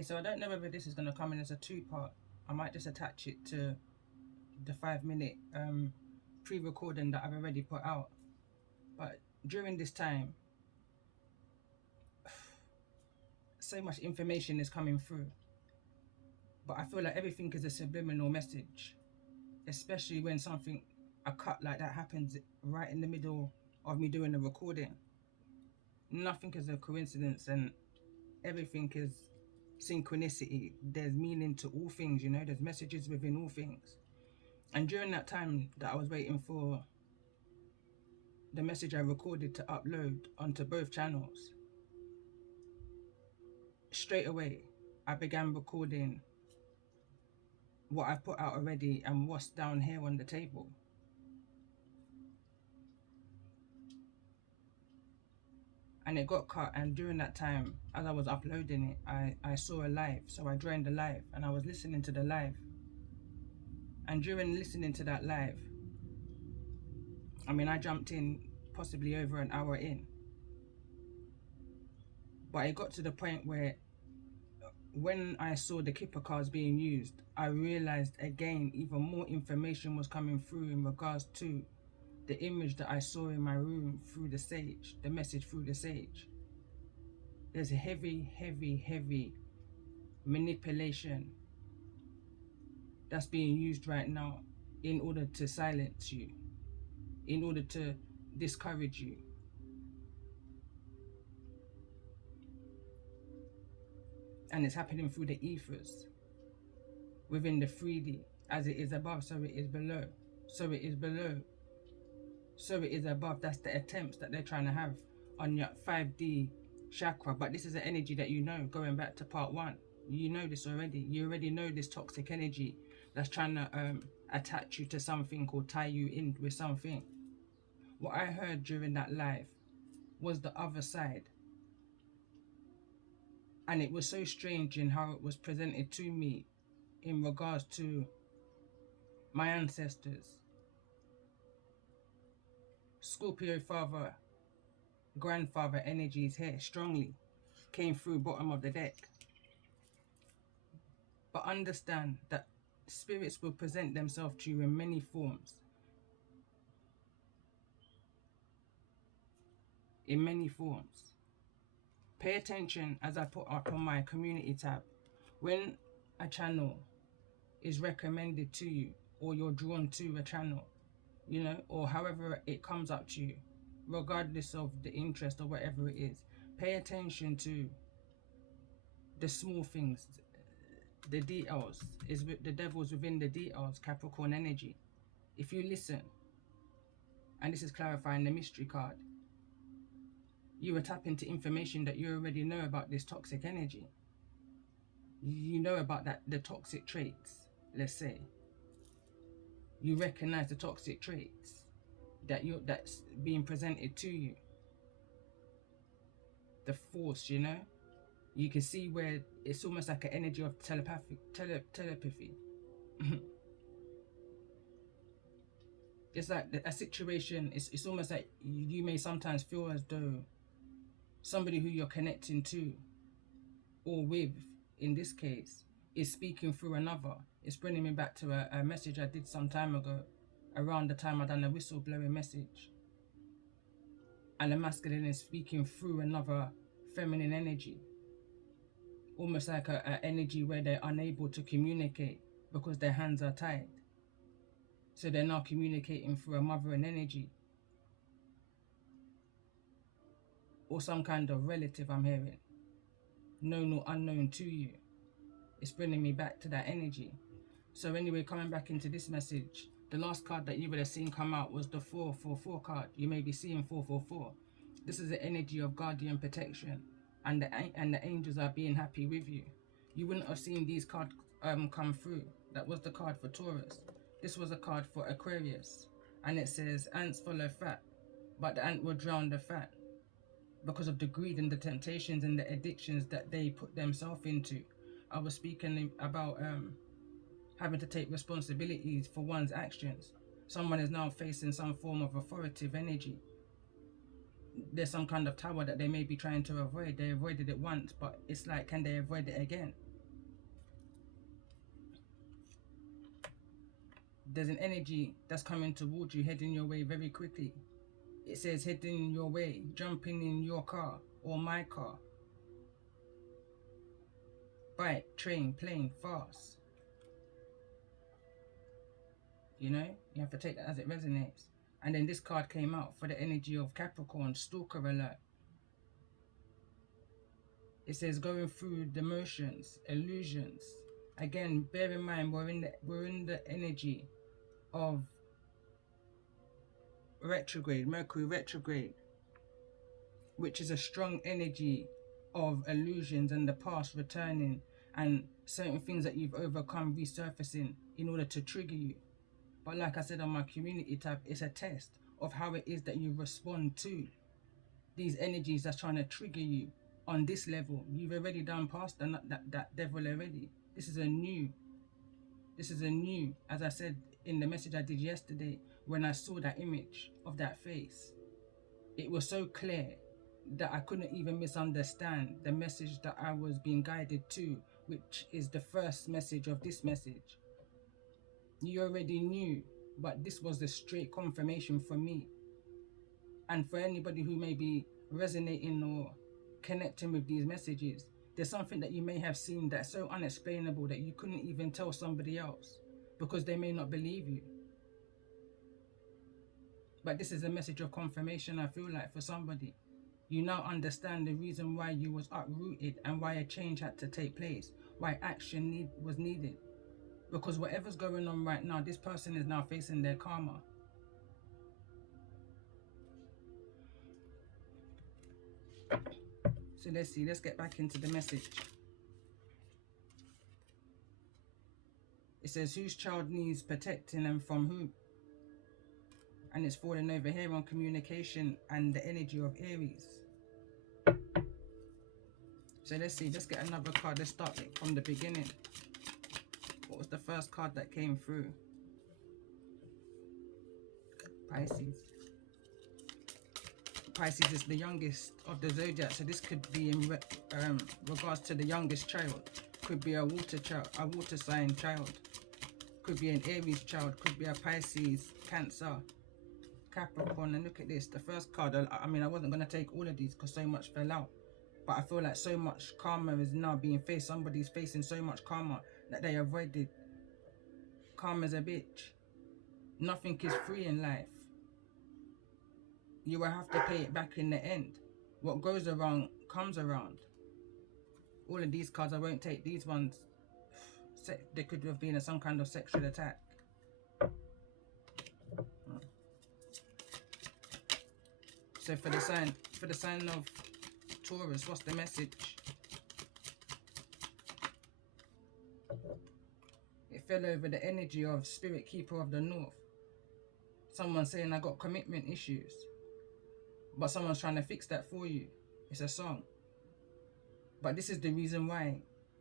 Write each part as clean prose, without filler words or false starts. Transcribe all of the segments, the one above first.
Okay, so I don't know whether this is going to come in as a two-part. I might just attach it to the 5-minute pre-recording that I've already put out. But during this time, so much information is coming through. But I feel like everything is a subliminal message, especially when a cut like that happens right in the middle of me doing the recording. Nothing is a coincidence and everything is synchronicity. There's meaning to all things, there's messages within all things. And during that time that I was waiting for the message I recorded to upload onto both channels, straight away I began recording what I've put out already and what's down here on the table. And it got cut, and during that time, as I was uploading it, I saw a live. So I joined the live and I was listening to the live. And during listening to that live, I jumped in possibly over an hour in. But it got to the point where when I saw the Kipper cards being used, I realized again even more information was coming through in regards to the image that I saw in my room through the sage, the message through the sage. There's a heavy manipulation that's being used right now in order to silence you, in order to discourage you. And it's happening through the ethers, within the 3D. As it is above, so it is below. So it is below, so it is above. That's the attempts that they're trying to have on your 5D chakra. But this is an energy that going back to part 1. You know this already. You already know this toxic energy that's trying to attach you to something or tie you in with something. What I heard during that live was the other side. And it was so strange in how it was presented to me in regards to my ancestors. Scorpio father, grandfather energies here strongly came through bottom of the deck. But understand that spirits will present themselves to you in many forms. In many forms. Pay attention as I put up on my community tab. When a channel is recommended to you, or you're drawn to a channel, or however it comes up to you, regardless of the interest or whatever it is, pay attention to the small things, the details. The devil's within the details, Capricorn energy. If you listen, and this is clarifying the mystery card, you will tap into information that you already know about this toxic energy. You know about the toxic traits, let's say. You recognize the toxic traits that's being presented to you. The force, you can see where it's almost like an energy of telepathy. It's like a situation. It's almost like you may sometimes feel as though somebody who you're connecting to or with, in this case, is speaking through another. It's bringing me back to a message I did some time ago, around the time I done a whistleblowing message. And the masculine is speaking through another feminine energy. Almost like a energy where they're unable to communicate because their hands are tied. So they're now communicating through a mothering energy. Or some kind of relative, I'm hearing. Known or unknown to you. It's bringing me back to that energy. So anyway, coming back into this message, the last card that you would have seen come out was the 444 card. You may be seeing 444. This is the energy of guardian protection, and the angels are being happy with you. You wouldn't have seen these cards come through. That was the card for Taurus. This was a card for Aquarius, and it says ants follow fat, but the ant will drown the fat because of the greed and the temptations and the addictions that they put themselves into. I was speaking about having to take responsibilities for one's actions. Someone is now facing some form of authoritative energy. There's some kind of tower that they may be trying to avoid. They avoided it once, but it's like, can they avoid it again? there's an energy that's coming towards you, heading your way very quickly. It says heading your way, jumping in your car or my car, bike, train, plane, fast. You know, you have to take that as it resonates. And then this card came out for the energy of Capricorn, stalker alert. It says going through the motions, illusions. Again, bear in mind we're in the energy of retrograde, Mercury retrograde, which is a strong energy of illusions and the past returning and certain things that you've overcome resurfacing in order to trigger you. But like I said on my community tab, it's a test of how it is that you respond to these energies that's trying to trigger you on this level. You've already done past that devil already. This is a new, as I said in the message I did yesterday, when I saw that image of that face, it was so clear that I couldn't even misunderstand the message that I was being guided to, which is the first message of this message. You already knew, but this was the straight confirmation for me. And for anybody who may be resonating or connecting with these messages, there's something that you may have seen that's so unexplainable that you couldn't even tell somebody else because they may not believe you. But this is a message of confirmation, I feel like, for somebody. You now understand the reason why you was uprooted and why a change had to take place, why action was needed. Because whatever's going on right now, this person is now facing their karma. So let's see, let's get back into the message. It says, whose child needs protecting and from who? And it's falling over here on communication and the energy of Aries. So let's see, let's get another card. Let's start it from the beginning. What was the first card that came through? Pisces. Pisces is the youngest of the zodiac, so this could be in regards to the youngest child. Could be a water child, a water sign child. Could be an Aries child. Could be a Pisces, Cancer, Capricorn. And look at this, the first card. I mean, I wasn't going to take all of these because so much fell out. But I feel like so much karma is now being faced. Somebody's facing so much karma that they avoided. Karma's a bitch. Nothing is free in life. You will have to pay it back in the end. What goes around comes around. All of these cards, I won't take these ones. They could have been some kind of sexual attack. So for the sign of Taurus, what's the message? It fell over the energy of Spirit Keeper of the North. Someone saying, I got commitment issues. But someone's trying to fix that for you. It's a song. But this is the reason why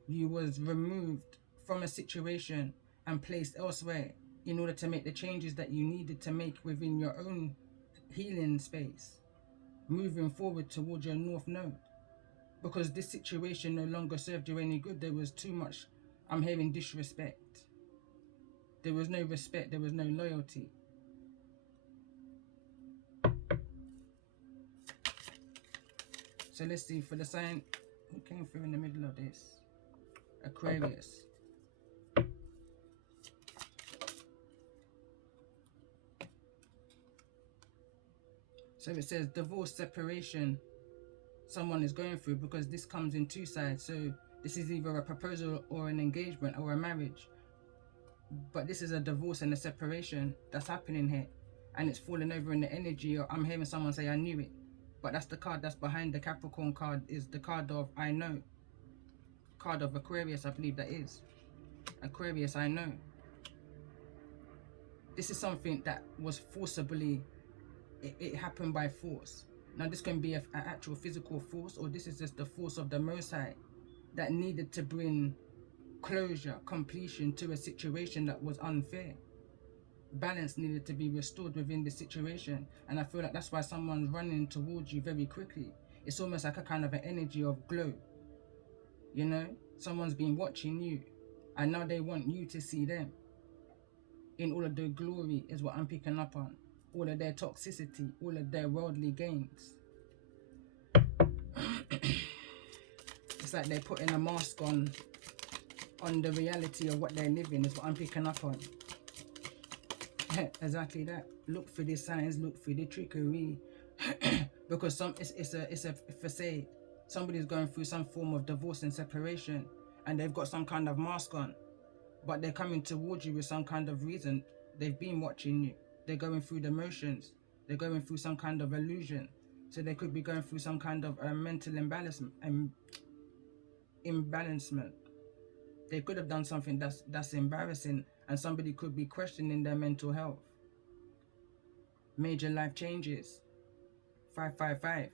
you was removed from a situation and placed elsewhere in order to make the changes that you needed to make within your own healing space, moving forward towards your North Node. Because this situation no longer served you any good. There was too much, I'm hearing, disrespect. There was no respect, there was no loyalty. So let's see, for the sign who came through in the middle of this, Aquarius. So it says divorce, separation, someone is going through, because this comes in two sides. So this is either a proposal or an engagement or a marriage. But this is a divorce and a separation that's happening here. And it's falling over in the energy. Or I'm hearing someone say, I knew it. But that's the card that's behind the Capricorn card, is the card of I know. Card of Aquarius, I believe that is. Aquarius, I know. This is something that was forcibly, it happened by force. Now this can be an actual physical force, or this is just the force of the Most High that needed to bring closure, completion to a situation that was unfair. Balance needed to be restored within the situation, and I feel like that's why someone's running towards you very quickly. It's almost like a kind of an energy of glow. You know, someone's been watching you and now they want you to see them. in all of their glory is what I'm picking up on. All of their toxicity, all of their worldly gains. It's like they're putting a mask on the reality of what they're living is what I'm picking up on. Exactly that. Look for the signs, look for the trickery. Because it's a for say somebody's going through some form of divorce and separation and they've got some kind of mask on, but they're coming towards you with some kind of reason. They've been watching you. They're going through the motions. They're going through some kind of illusion. So they could be going through some kind of mental imbalancement. They could have done something that's embarrassing, and somebody could be questioning their mental health. Major life changes. 555.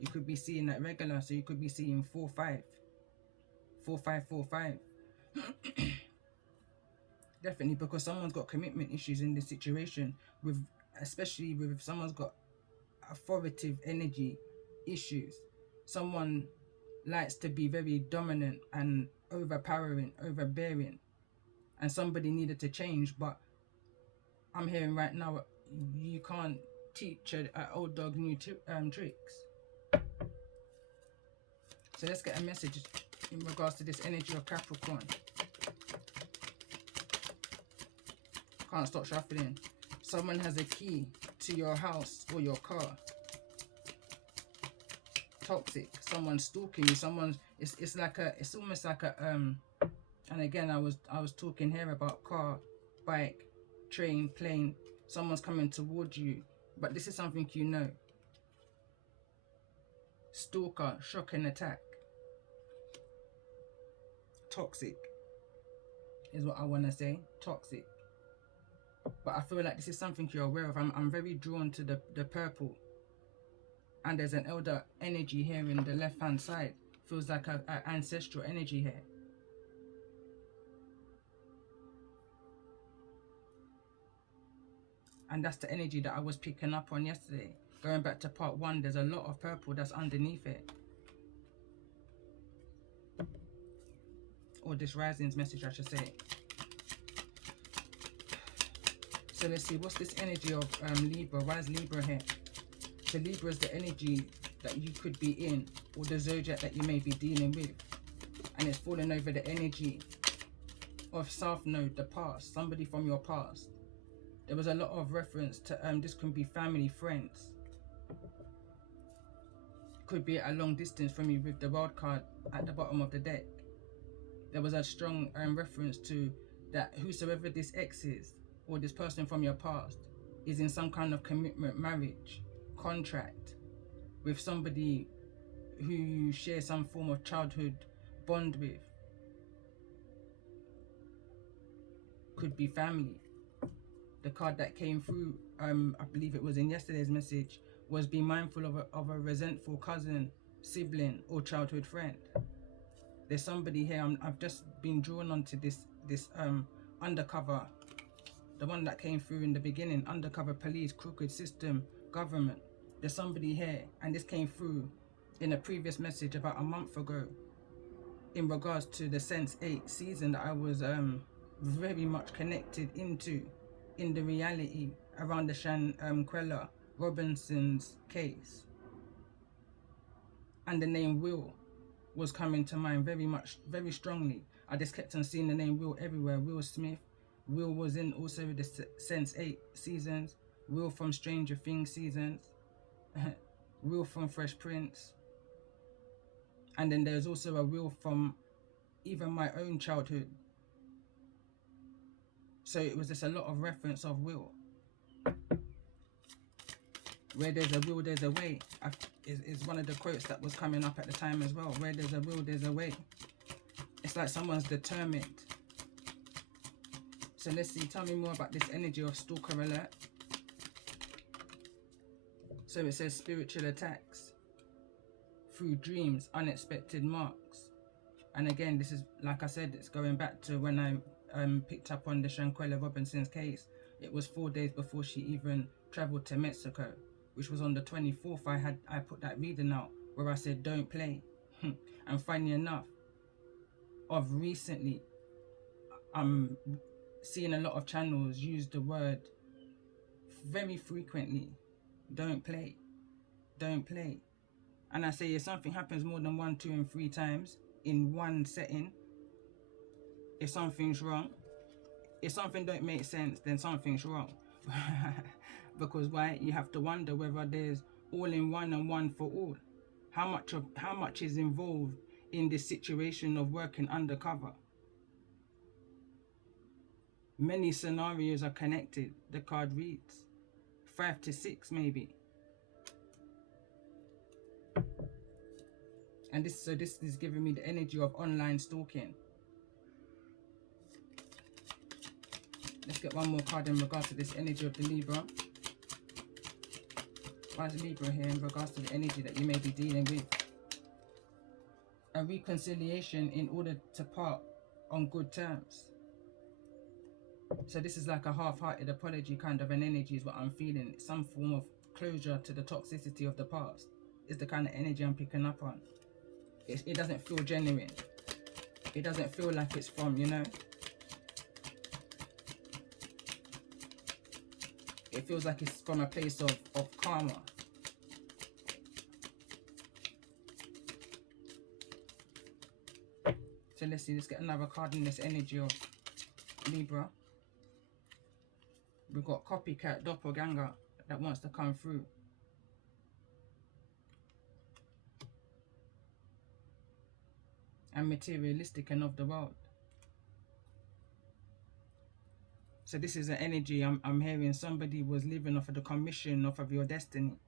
You could be seeing that regular, so you could be seeing 45. 4545. Definitely, because someone's got commitment issues in this situation, especially if someone's got authoritative energy issues. Someone likes to be very dominant and overpowering, overbearing, and somebody needed to change. But I'm hearing right now, you can't teach an old dog new tricks. So let's get a message in regards to this energy of Capricorn. Can't stop shuffling. Someone has a key to your house or your car. Toxic. Someone's stalking you. It's almost like a and again I was talking here about car, bike, train, plane. Someone's coming towards you, but this is something you know. Stalker, shock and attack. Toxic is what I want to say. Toxic. But I feel like this is something you're aware of. I'm very drawn to the purple. And there's an elder energy here in the left hand side. Feels like a ancestral energy here. And that's the energy that I was picking up on yesterday. Going back to part 1, there's a lot of purple that's underneath it. Or this rising's message, I should say. So let's see, what's this energy of Libra? Why is Libra here? So Libra is the energy that you could be in, or the zodiac that you may be dealing with. And it's falling over the energy of South Node, the past, somebody from your past. There was a lot of reference to, this can be family, friends. Could be at a long distance from you with the wild card at the bottom of the deck. There was a strong reference to that whosoever this ex is, or this person from your past, is in some kind of commitment, marriage, contract with somebody who you share some form of childhood bond with. Could be family. The card that came through, I believe it was in yesterday's message, was be mindful of a resentful cousin, sibling, or childhood friend. There's somebody here. I've just been drawn onto this undercover, the one that came through in the beginning, undercover police, crooked system, government. There's somebody here, and this came through in a previous message about a month ago in regards to the Sense 8 season that I was very much connected into in the reality around the Shanquella Robinson's case. And the name Will was coming to mind very strongly. I just kept on seeing the name Will everywhere. Will Smith. Will was in also the Sense 8 seasons. Will from Stranger Things seasons. Will from Fresh Prince. And then there's also a Will from even my own childhood. So it was just a lot of reference of Will. Where there's a will, there's a way. Is one of the quotes that was coming up at the time as well. Where there's a will, there's a way. It's like someone's determined. So let's see, tell me more about this energy of stalker alert. So it says spiritual attacks through dreams, unexpected marks. And again, this is, like I said, it's going back to when I picked up on the Shanquella Robinson's case. It was 4 days before she even traveled to Mexico, which was on the 24th. I put that reading out where I said don't play. And funny enough, of recently, seeing a lot of channels use the word very frequently. Don't play. Don't play. And I say if something happens more than 1, 2, and 3 times in one setting, if something's wrong, if something don't make sense, then something's wrong. Because why? You have to wonder whether there's all in one and one for all. How much is involved in this situation of working undercover? Many scenarios are connected. The card reads 5 to 6 maybe. And this is giving me the energy of online stalking. Let's get one more card in regards to this energy of the Libra. Why is Libra here in regards to the energy that you may be dealing with? A reconciliation in order to part on good terms. So this is like a half-hearted apology kind of an energy is what I'm feeling. Some form of closure to the toxicity of the past is the kind of energy I'm picking up on. It doesn't feel genuine. It doesn't feel like it's from, you know. It feels like it's from a place of karma. So let's see, let's get another card in this energy of Libra. We've got copycat, doppelganger that wants to come through. And materialistic and of the world. So this is an energy I'm hearing. Somebody was living off of the commission, off of your destiny.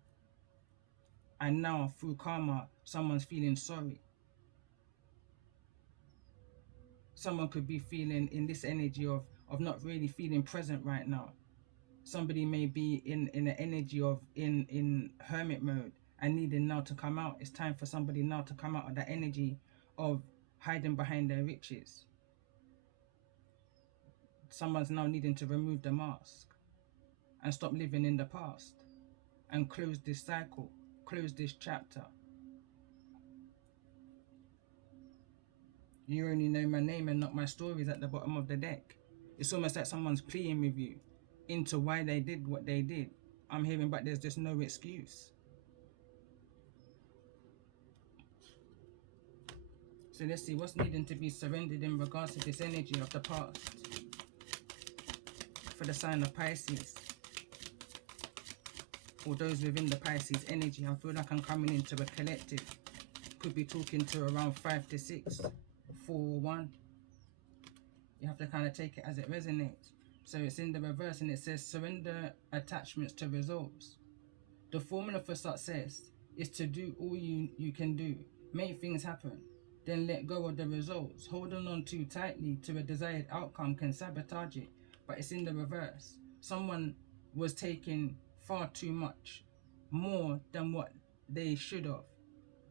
And now through karma, someone's feeling sorry. Someone could be feeling in this energy of not really feeling present right now. Somebody may be in an energy of in hermit mode and needing now to come out. It's time for somebody now to come out of that energy of hiding behind their riches. Someone's now needing to remove the mask and stop living in the past and close this cycle, close this chapter. You only know my name and not my stories at the bottom of the deck. It's almost like someone's pleading with you into why they did what they did. I'm hearing, but there's just no excuse. So let's see what's needing to be surrendered in regards to this energy of the past. For the sign of Pisces. Or those within the Pisces energy. I feel like I'm coming into a collective. Could be talking to around 5 to 6. 4 or 1. You have to kind of take it as it resonates. So it's in the reverse and it says surrender attachments to results. The formula for success is to do all you can do. Make things happen. Then let go of the results. Holding on too tightly to a desired outcome can sabotage it. But it's in the reverse. Someone was taking far too much, more than what they should have.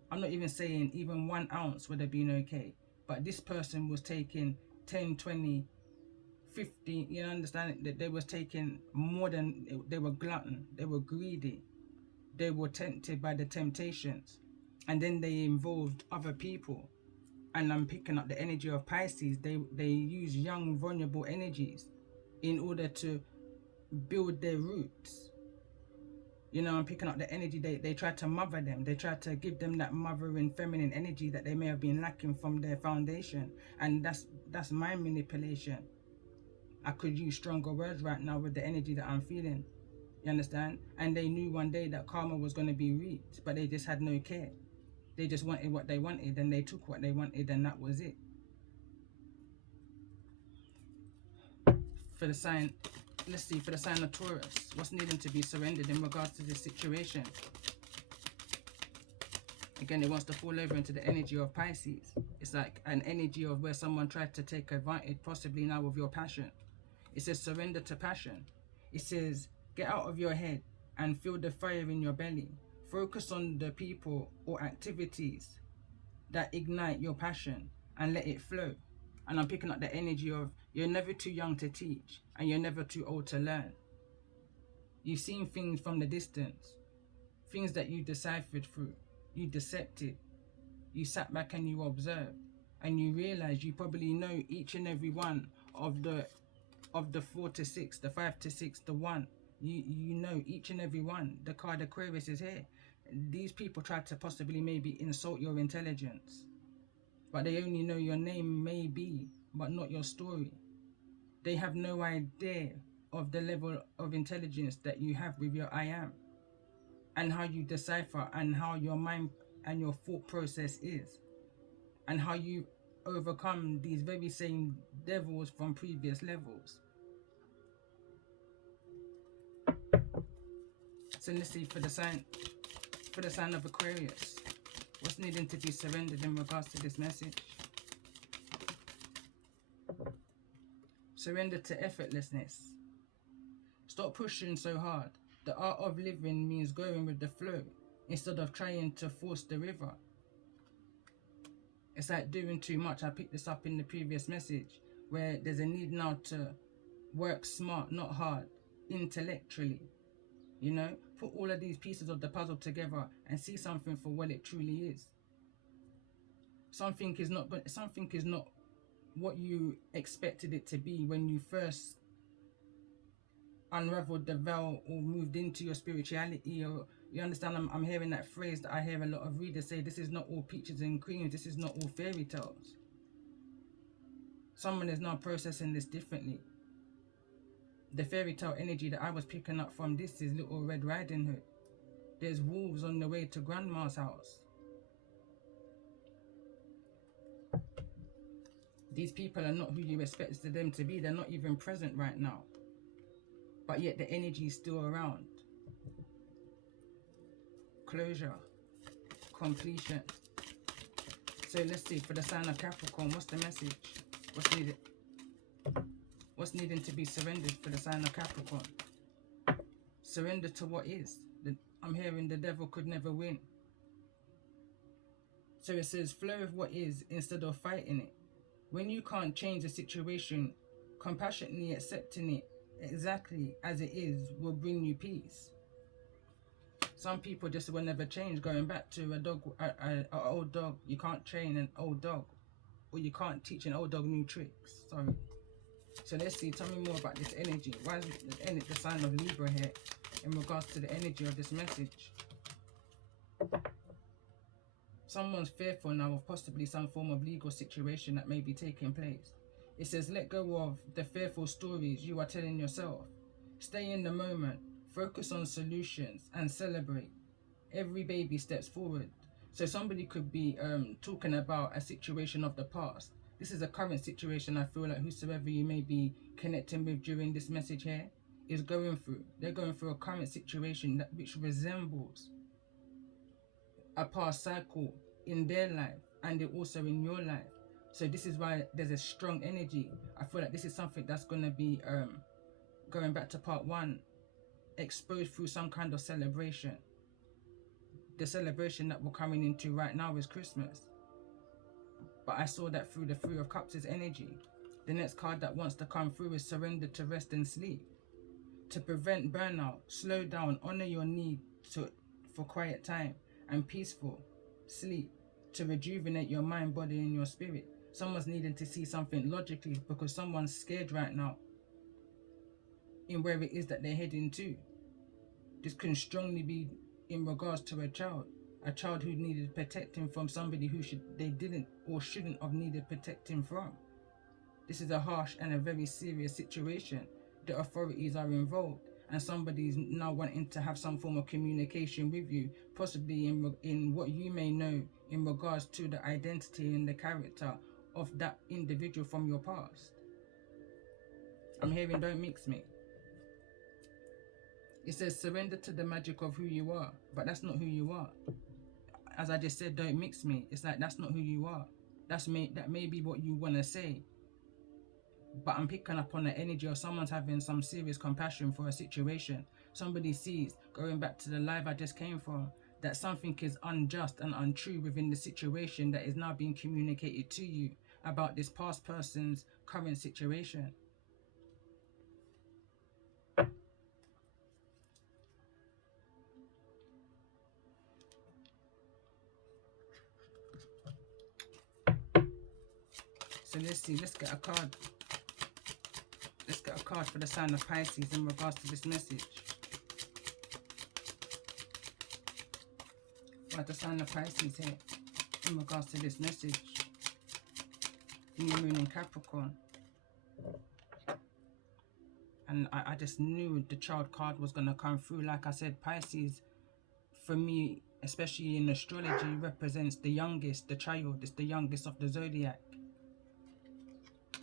I'm not even saying even 1 ounce would have been okay. But this person was taking 10, 20, 50, you understand? That they was taking more than, they were glutton, they were greedy. They were tempted by the temptations. And then they involved other people. And I'm picking up the energy of Pisces. They use young, vulnerable energies in order to build their roots. You know, I'm picking up the energy. They try to mother them. They try to give them that mothering feminine energy that they may have been lacking from their foundation. And that's my manipulation. I could use stronger words right now with the energy that I'm feeling. You understand? And they knew one day that karma was going to be reaped, but they just had no care. They just wanted what they wanted and they took what they wanted and that was it. For the sign, let's see, for the sign of Taurus, what's needing to be surrendered in regards to this situation? Again, it wants to fall over into the energy of Pisces. It's like an energy of where someone tried to take advantage, possibly now of your passion. It says surrender to passion. It says get out of your head and feel the fire in your belly. Focus on the people or activities that ignite your passion and let it flow. And I'm picking up the energy of you're never too young to teach and you're never too old to learn. You've seen things from the distance, things that you deciphered through, you dissected, you sat back and you observed, and you realized you probably know each and every one of the of the 4 to 6, the 5 to 6, the 1. You know each and every one. The card Aquarius is here. These people try to possibly maybe insult your intelligence, but they only know your name maybe, but not your story. They have no idea of the level of intelligence that you have with your I am, and how you decipher, and how your mind and your thought process is, and how you overcome these very same devils from previous levels. So let's see for the sign of Aquarius, what's needing to be surrendered in regards to this message. Surrender to effortlessness. Stop pushing so hard. The art of living means going with the flow instead of trying to force the river. It's like doing too much. I picked this up in the previous message, where there's a need now to work smart, not hard, intellectually. You know, put all of these pieces of the puzzle together and see something for what it truly is. Something is not what you expected it to be when you first unraveled the veil or moved into your spirituality. Or you understand, I'm hearing that phrase that I hear a lot of readers say, this is not all peaches and cream, this is not all fairy tales. Someone is now processing this differently. The fairy tale energy that I was picking up from this is Little Red Riding Hood. There's wolves on the way to Grandma's house. These people are not who you expected them to be. They're not even present right now. But yet the energy is still around. Closure. Completion. So let's see, for the sign of Capricorn, what's the message? What's needed? What's needing to be surrendered for the sign of Capricorn? Surrender to what is. I'm hearing the devil could never win. So it says flow with what is instead of fighting it. When you can't change the situation, compassionately accepting it exactly as it is will bring you peace. Some people just will never change, going back to an old dog. You can't train an old dog, or you can't teach an old dog new tricks. Sorry. So let's see, tell me more about this energy. Why is the sign of Libra here in regards to the energy of this message? Someone's fearful now of possibly some form of legal situation that may be taking place. It says, let go of the fearful stories you are telling yourself. Stay in the moment, focus on solutions, and celebrate. Every baby steps forward. So somebody could be talking about a situation of the past. This is a current situation. I feel like whosoever you may be connecting with during this message here is going through. They're going through a current situation which resembles a past cycle in their life, and also in your life. So this is why there's a strong energy. I feel like this is something that's going to be going back to part 1, exposed through some kind of celebration. The celebration that we're coming into right now is Christmas, but I saw that through the Three of Cups' energy. The next card that wants to come through is surrender to rest and sleep. To prevent burnout, slow down, honor your need for quiet time and peaceful sleep, to rejuvenate your mind, body, and your spirit. Someone's needing to see something logically, because someone's scared right now in where it is that they're heading to. This can strongly be in regards to a child who needed protecting from somebody who they didn't or shouldn't have needed protecting from. This is a harsh and a very serious situation. The authorities are involved, and somebody's now wanting to have some form of communication with you, possibly in what you may know in regards to the identity and the character of that individual from your past. I'm hearing don't mix me. It says surrender to the magic of who you are, but that's not who you are. As I just said, don't mix me. It's like that's not who you are. That may be what you want to say, but I'm picking up on the energy of someone's having some serious compassion for a situation. Somebody sees, going back to the live I just came from, that something is unjust and untrue within the situation that is now being communicated to you about this past person's current situation. So let's see, let's get a card get a card for the sign of Pisces in regards to this message. What's the sign of Pisces here in regards to this message? New moon in Capricorn. And I just knew the child card was going to come through. Like I said, Pisces, for me, especially in astrology, represents the youngest, the child. It's the youngest of the zodiac.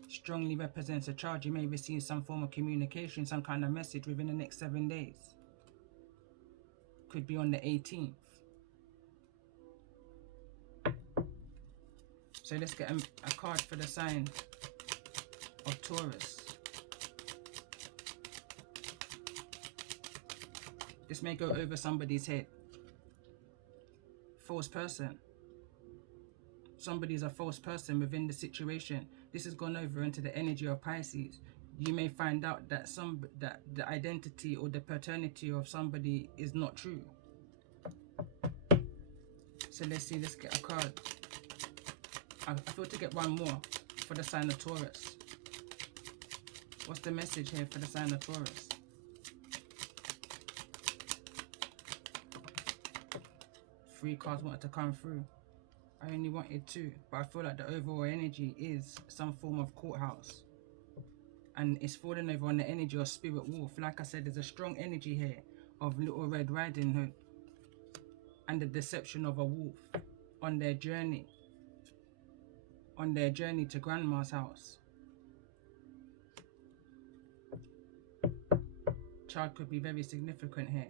Strongly represents a child. You may receive some form of communication, some kind of message within the next 7 days. Could be on the 18th. So let's get a card for the sign of Taurus. This may go over somebody's head. False person. Somebody's a false person within the situation. This has gone over into the energy of Pisces. You may find out that that the identity or the paternity of somebody is not true. So let's see, let's get a card. I feel to get one more for the sign of Taurus. What's the message here for the sign of Taurus? 3 cards wanted to come through. I only wanted 2, but I feel like the overall energy is some form of courthouse. And it's falling over on the energy of Spirit Wolf. Like I said, there's a strong energy here of Little Red Riding Hood and the deception of a wolf on their journey. On their journey to Grandma's house. Child could be very significant here.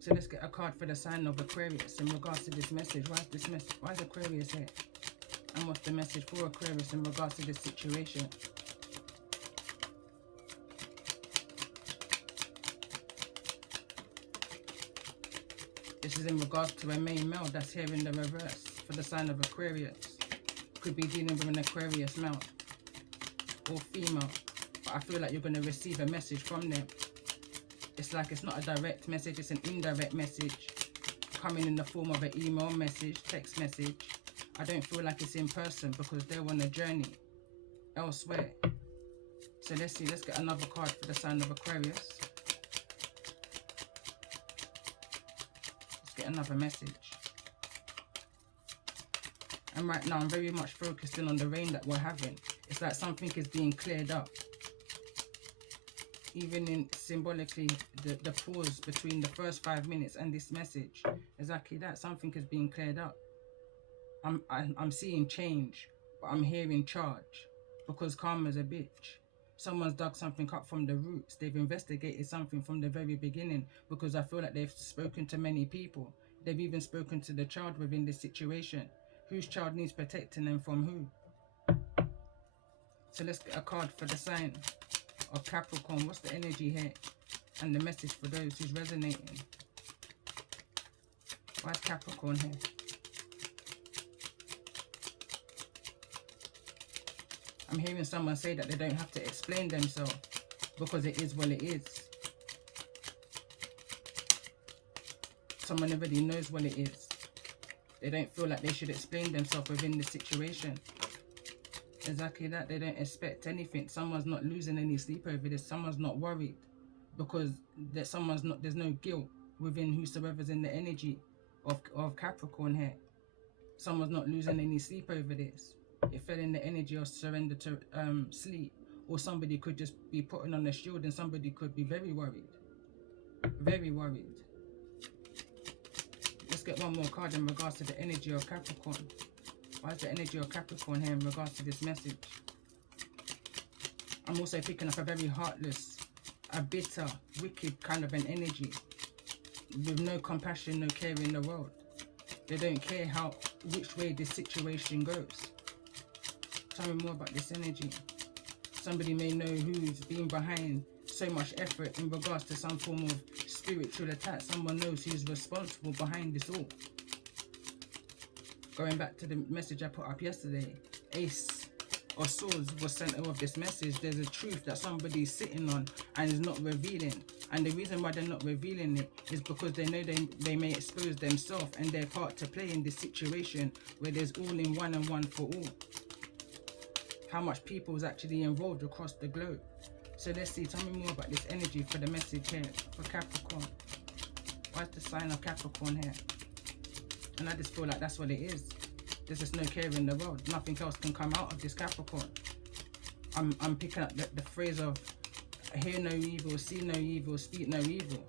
So let's get a card for the sign of Aquarius in regards to this message. Why is this message? Why is Aquarius here? And what's the message for Aquarius in regards to this situation? This is in regards to a main male that's here in the reverse for the sign of Aquarius. Could be dealing with an Aquarius male or female. But I feel like you're going to receive a message from them. It's like it's not a direct message, it's an indirect message coming in the form of an email message, text message. I don't feel like it's in person because they're on a journey elsewhere. So let's see, let's get another card for the sign of Aquarius. Let's get another message. And right now I'm very much focused in on the rain that we're having. It's like something is being cleared up. Even in symbolically, the pause between the first 5 minutes and this message, exactly that, something is being cleared up. I'm seeing change, but I'm hearing charge, because karma's a bitch. Someone's dug something up from the roots. They've investigated something from the very beginning, because I feel like they've spoken to many people. They've even spoken to the child within this situation. Whose child needs protecting and from who? So let's get a card for the sign of Capricorn. What's the energy here? And the message for those who's resonating. Why is Capricorn here? I'm hearing someone say that they don't have to explain themselves because it is what it is. Someone already knows what it is. They don't feel like they should explain themselves within the situation. Exactly that. They don't expect anything. Someone's not losing any sleep over this. Someone's not worried because there's no guilt within whosoever's in the energy of Capricorn here. Someone's not losing any sleep over this. It fell in the energy of surrender to sleep. Or somebody could just be putting on a shield and somebody could be very worried. Very worried. Let's get one more card in regards to the energy of Capricorn. Why is the energy of Capricorn here in regards to this message? I'm also picking up a very heartless, a bitter, wicked kind of an energy. With no compassion, no care in the world. They don't care which way this situation goes. Tell me more about this energy. Somebody may know who's been behind so much effort in regards to some form of spiritual attack. Someone knows who's responsible behind this all. Going back to the message I put up yesterday, Ace of Swords was center of this message. There's a truth that somebody's sitting on and is not revealing. And the reason why they're not revealing it is because they know they may expose themselves and their part to play in this situation where there's all in one and one for all. How much people is actually involved across the globe. So let's see, tell me more about this energy for the message here for Capricorn. Why is the sign of Capricorn here? And I just feel like that's what it is. There's just no care in the world. Nothing else can come out of this Capricorn. I'm picking up the phrase of hear no evil, see no evil, speak no evil.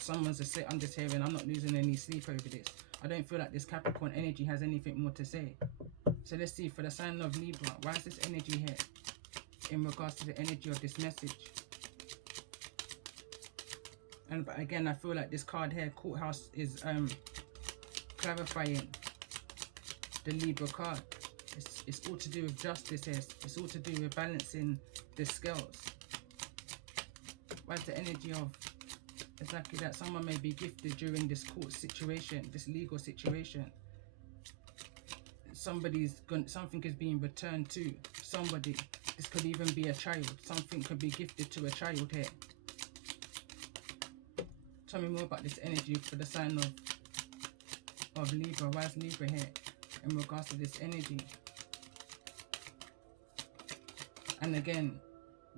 Someone's just I'm just hearing, I'm not losing any sleep over this. I don't feel like this Capricorn energy has anything more to say. So let's see, for the sign of Libra, why is this energy here in regards to the energy of this message? And but again, I feel like this card here, Courthouse, is clarifying the Libra card. It's all to do with justice here. It's all to do with balancing the scales. Why is the energy of exactly that? Someone may be gifted during this court situation, this legal situation. Something is being returned to somebody. This could even be a child. Something could be gifted to a child here. Tell me more about this energy for the sign of Libra. Why is Libra here in regards to this energy? And again,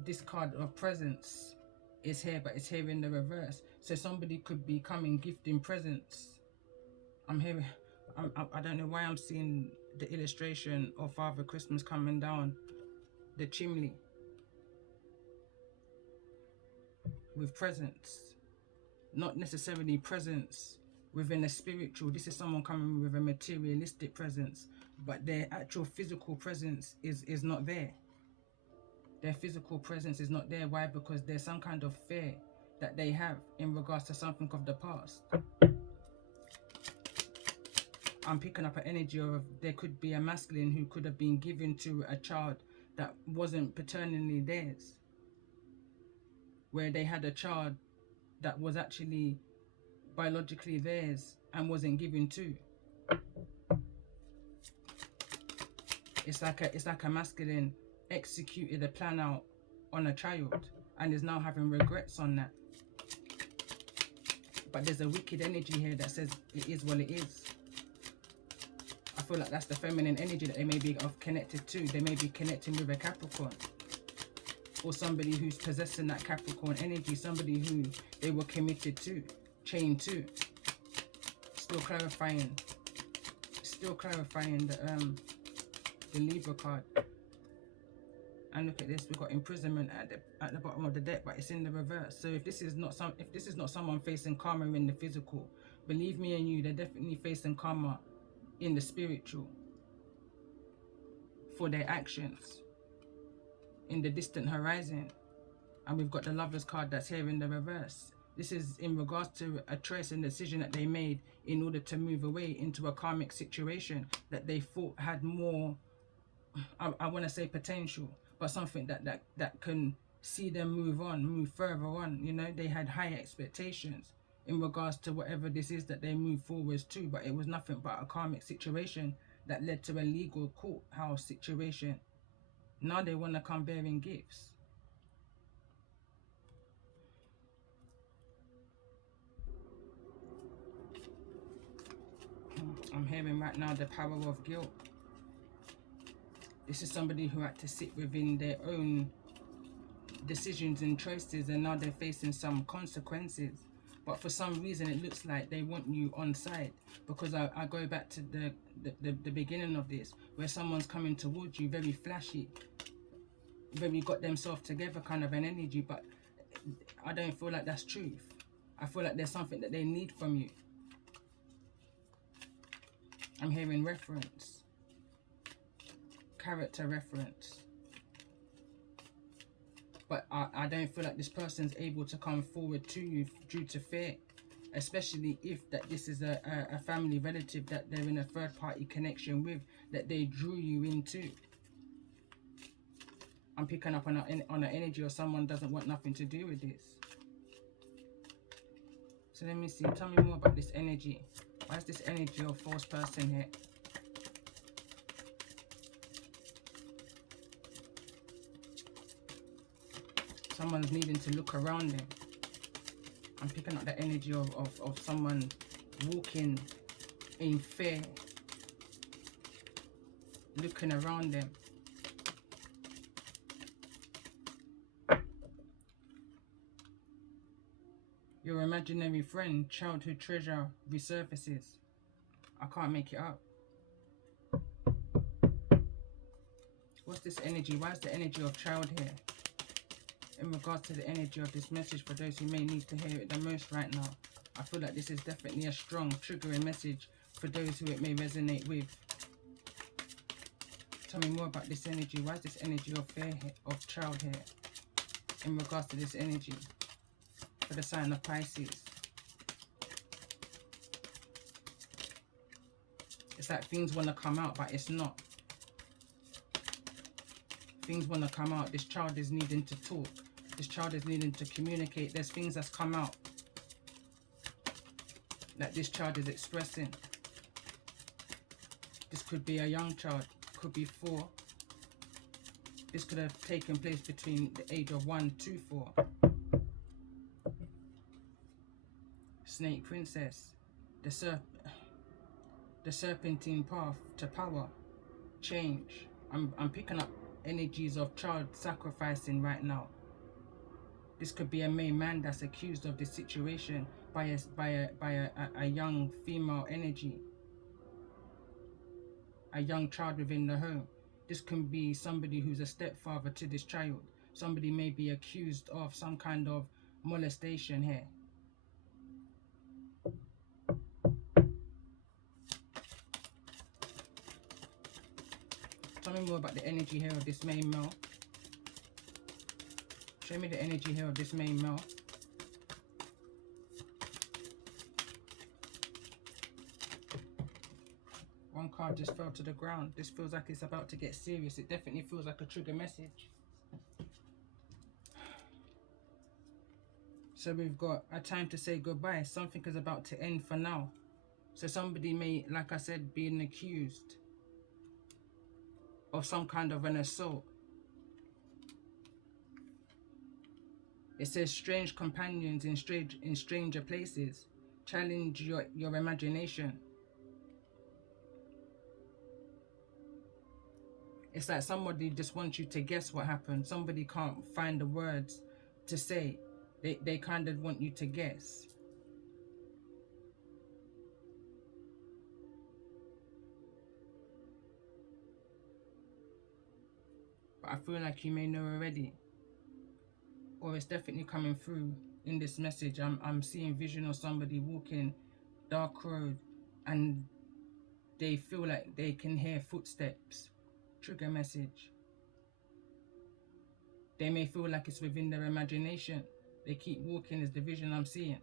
this card of presence is here, but it's here in the reverse. So somebody could be coming gifting presents. I'm hearing, I don't know why I'm seeing the illustration of Father Christmas coming down the chimney with presents. Not necessarily presence within a spiritual. This is someone coming with a materialistic presence, but their actual physical presence is not there. Their physical presence is not there. Why? Because there's some kind of fear that they have in regards to something of the past. I'm picking up an energy of there could be a masculine who could have been given to a child that wasn't paternally theirs, where they had a child that was actually biologically theirs and wasn't given to. It's like a masculine executed a plan out on a child and is now having regrets on that. But there's a wicked energy here that says it is what it is. I feel like that's the feminine energy that they may be connected to. They may be connecting with a Capricorn, or somebody who's possessing that Capricorn energy, somebody who they were committed to, chained to. Still clarifying the Libra card. And look at this, we've got imprisonment at the bottom of the deck, but it's in the reverse. So if this is not someone facing karma in the physical, believe me and you, they're definitely facing karma in the spiritual for their actions in the distant horizon. And we've got the Lovers card that's here in the reverse. This is in regards to a choice and decision that they made in order to move away into a karmic situation that they thought had more, I want to say potential, but something that can see them move further on. You know, they had high expectations in regards to whatever this is that they move forwards to, but it was nothing but a karmic situation that led to a legal courthouse situation. Now they want to come bearing gifts. I'm hearing right now the power of guilt. This is somebody who had to sit within their own decisions and choices, and now they're facing some consequences. But for some reason, it looks like they want you on side, because I go back to the beginning of this, where someone's coming towards you very flashy, very got themselves together kind of an energy, but I don't feel like that's truth. I feel like there's something that they need from you. I'm hearing reference, character reference. But I don't feel like this person's able to come forward to you due to fear, especially if that this is a family relative that they're in a third party connection with, that they drew you into. I'm picking up on an energy of someone doesn't want nothing to do with this. So let me see, tell me more about this energy. Why is this energy of false person here? Someone's needing to look around them. I'm picking up the energy of someone walking in fear, looking around them. Your imaginary friend, childhood treasure resurfaces. I can't make it up. What's this energy? Why is the energy of child here? In regards to the energy of this message for those who may need to hear it the most right now. I feel like this is definitely a strong triggering message for those who it may resonate with. Tell me more about this energy. Why is this energy of fear here, of child here? In regards to this energy for the sign of Pisces. It's like things want to come out, but it's not. Things want to come out. This child is needing to talk. This child is needing to communicate. There's things that's come out that this child is expressing. This could be a young child. Could be 4. This could have taken place between the age of 1 to 4. Snake Princess. The serpentine path to power. Change. I'm picking up energies of child sacrificing right now. This could be a main man that's accused of this situation by a young female energy. A young child within the home. This can be somebody who's a stepfather to this child. Somebody may be accused of some kind of molestation here. Tell me more about the energy here of this main male. Show me the energy here of this main male. One card just fell to the ground. This feels like it's about to get serious. It definitely feels like a trigger message. So we've got a time to say goodbye. Something is about to end for now. So somebody may, like I said, be accused of some kind of an assault. It says strange companions in stranger places. Challenge your imagination. It's like somebody just wants you to guess what happened. Somebody can't find the words to say. They kind of want you to guess. But I feel like you may know already. Or it's definitely coming through in this message. I'm seeing vision of somebody walking dark road and they feel like they can hear footsteps. Trigger message. They may feel like it's within their imagination. They keep walking is the vision I'm seeing.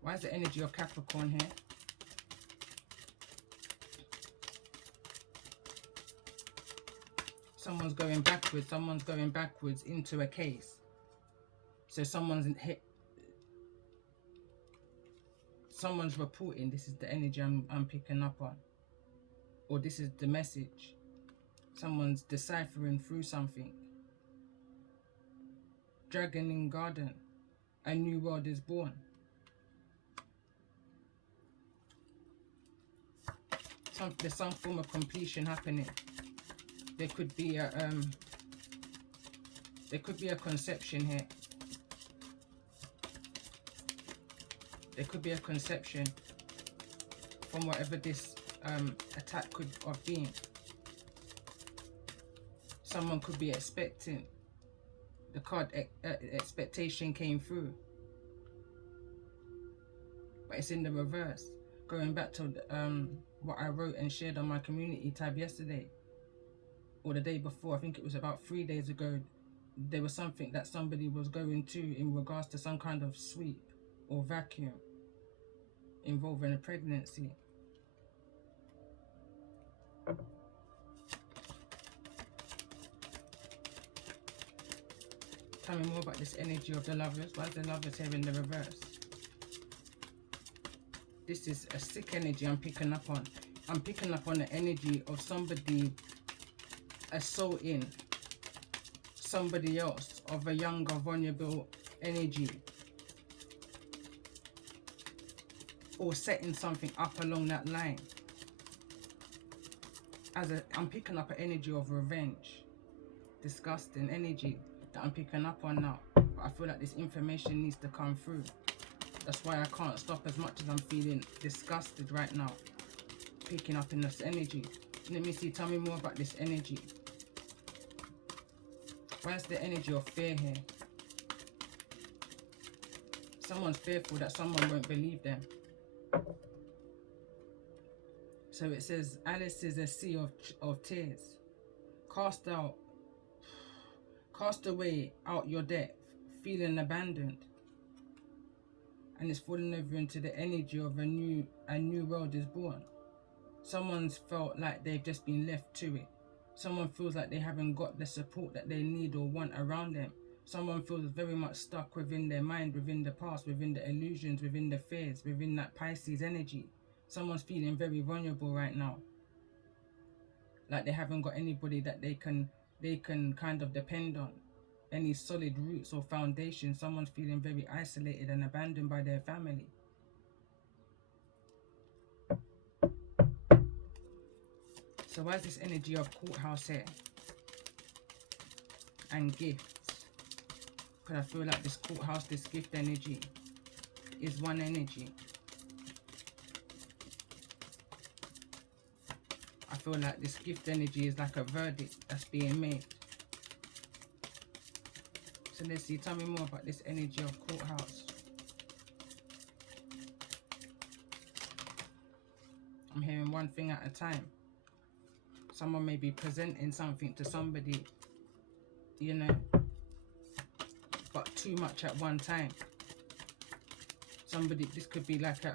Why is the energy of Capricorn here? Someone's going backwards into a case. So someone's reporting. This is the energy I'm picking up on. Or this is the message. Someone's deciphering through something. Dragon in garden. A new world is born. There's some form of completion happening. There could be a conception here. There could be a conception from whatever this attack could have been. Someone could be expecting. The card expectation came through, but it's in the reverse. Going back to what I wrote and shared on my community tab yesterday, or the day before, I think it was about 3 days ago. There was something that somebody was going to in regards to some kind of sweep or vacuum involving a pregnancy. Tell me more about this energy of the lovers. Why is the lovers here in the reverse? This is a sick energy I'm picking up on. I'm picking up on the energy of somebody assaulting somebody else, of a younger, vulnerable energy. Or setting something up along that line. I'm picking up an energy of revenge, disgusting energy that I'm picking up on now. But I feel like this information needs to come through. That's why I can't stop, as much as I'm feeling disgusted right now. Picking up in this energy. Let me see, tell me more about this energy. Why is the energy of fear here? Someone's fearful that someone won't believe them. So it says, Alice is a sea of tears. Cast away out your depth, feeling abandoned. And it's falling over into the energy of a new world is born. Someone's felt like they've just been left to it. Someone feels like they haven't got the support that they need or want around them. Someone feels very much stuck within their mind, within the past, within the illusions, within the fears, within that Pisces energy. Someone's feeling very vulnerable right now. Like they haven't got anybody that they can kind of depend on. Any solid roots or foundation. Someone's feeling very isolated and abandoned by their family. So why is this energy of courthouse here? And gifts. Because I feel like this courthouse, this gift energy is one energy. I feel like this gift energy is like a verdict that's being made. So let's see, tell me more about this energy of courthouse. I'm hearing one thing at a time. Someone may be presenting something to somebody, you know, but too much at one time. Somebody, this could be like a,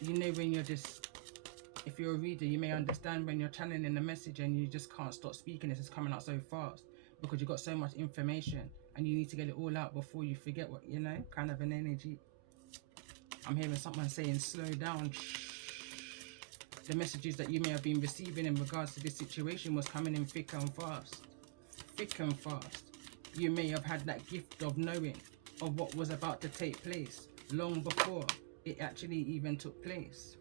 you know, when you're just, if you're a reader, you may understand when you're channeling a message and you just can't stop speaking, it's just coming out so fast because you've got so much information and you need to get it all out before you forget what, you know, kind of an energy. I'm hearing someone saying, slow down, shh. The messages that you may have been receiving in regards to this situation was coming in thick and fast. Thick and fast. You may have had that gift of knowing of what was about to take place long before it actually even took place.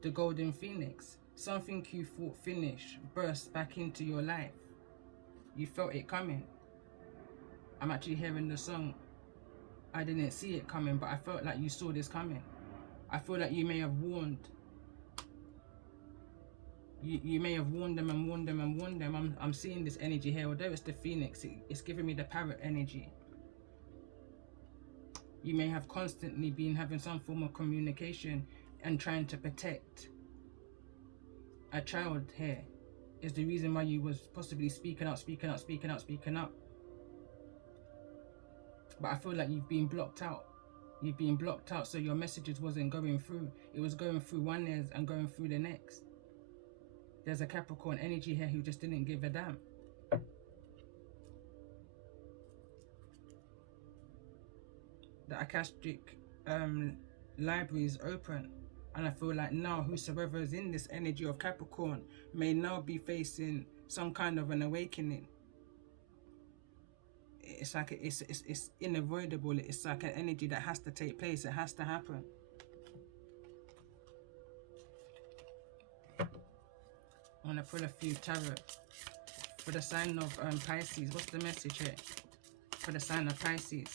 The Golden Phoenix. Something you thought finished burst back into your life. You felt it coming. I'm actually hearing the song. I didn't see it coming, but I felt like you saw this coming. I feel like you may have warned. You may have warned them and warned them and warned them. I'm seeing this energy here. Although it's the Phoenix, it's giving me the parrot energy. You may have constantly been having some form of communication and trying to protect a child here. Is the reason why you was possibly speaking up. But I feel like you've been blocked out. You've been blocked out, so your messages wasn't going through. It was going through one ear and going through the next. There's a Capricorn energy here who just didn't give a damn. The Akashic library is open. And I feel like now whosoever is in this energy of Capricorn may now be facing some kind of an awakening. It's like it's unavoidable. It's like an energy that has to take place. It has to happen. I'm going to pull a few tarot for the sign of Pisces. What's the message here for the sign of Pisces?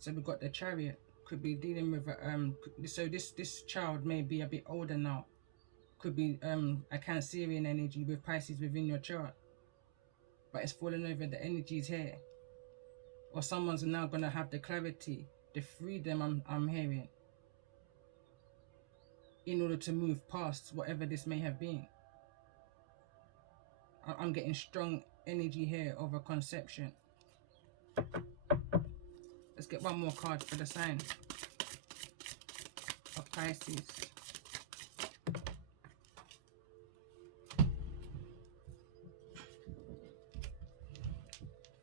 So we've got the Chariot. Could be dealing with so this child may be a bit older now. Could be a Cancerian energy with Pisces within your chart, but it's falling over the energies here. Or someone's now gonna have the clarity, the freedom I'm hearing, in order to move past whatever this may have been. I'm getting strong energy here of a conception. Let's get one more card for the sign of Pisces.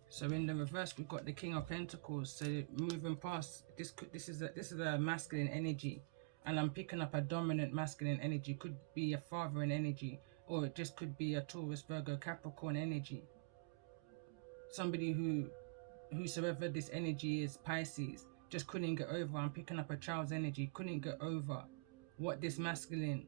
So in the reverse, we've got the King of Pentacles. So moving past this is a masculine energy, and I'm picking up a dominant masculine energy. Could be a fathering energy, or it just could be a Taurus, Virgo, Capricorn energy. Somebody whosoever this energy is, Pisces, just couldn't get over. I'm picking up a child's energy, couldn't get over what this masculine.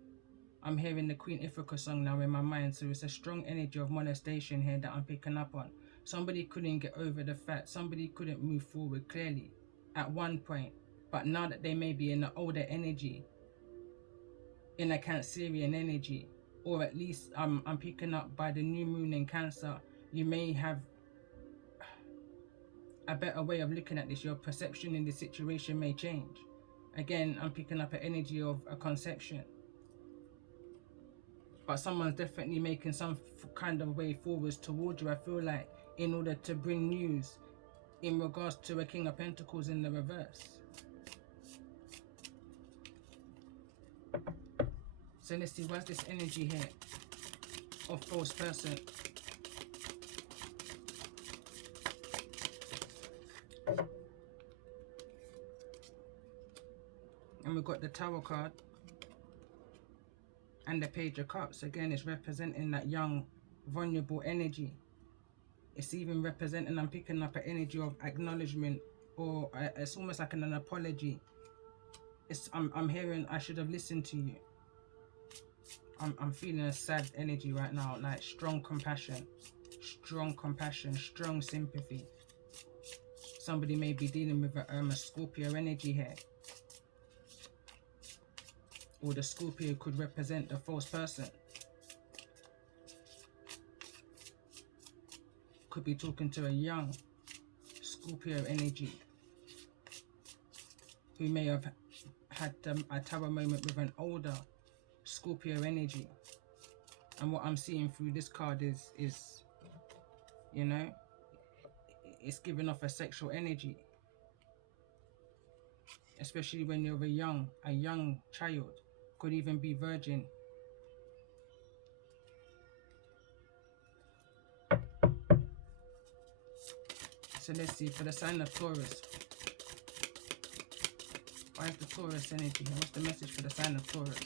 I'm hearing the Queen Ifrica song now in my mind, so it's a strong energy of molestation here that I'm picking up on. Somebody couldn't get over the fact, somebody couldn't move forward clearly at one point, but now that they may be in the older energy, in a Cancerian energy, or at least I'm picking up by the new moon in Cancer, you may have a better way of looking at this. Your perception in the situation may change. Again, I'm picking up an energy of a conception. But someone's definitely making some kind of way forwards towards you, I feel like, in order to bring news in regards to a King of Pentacles in the reverse. So let's see, what's this energy here of false person? And we've got the Tower card and the Page of Cups. Again, it's representing that young, vulnerable energy. It's even representing, I'm picking up an energy of acknowledgement, or it's almost like an apology. I'm hearing, I should have listened to you. I'm feeling a sad energy right now, like strong compassion, strong sympathy. Somebody may be dealing with a Scorpio energy here. Or the Scorpio could represent the false person. Could be talking to a young Scorpio energy who may have had a tower moment with an older Scorpio energy. And what I'm seeing through this card is, you know, it's giving off a sexual energy. Especially when you're a young child. Could even be virgin. So let's see, for the sign of Taurus. Why is the Taurus energy here? What's the message for the sign of Taurus?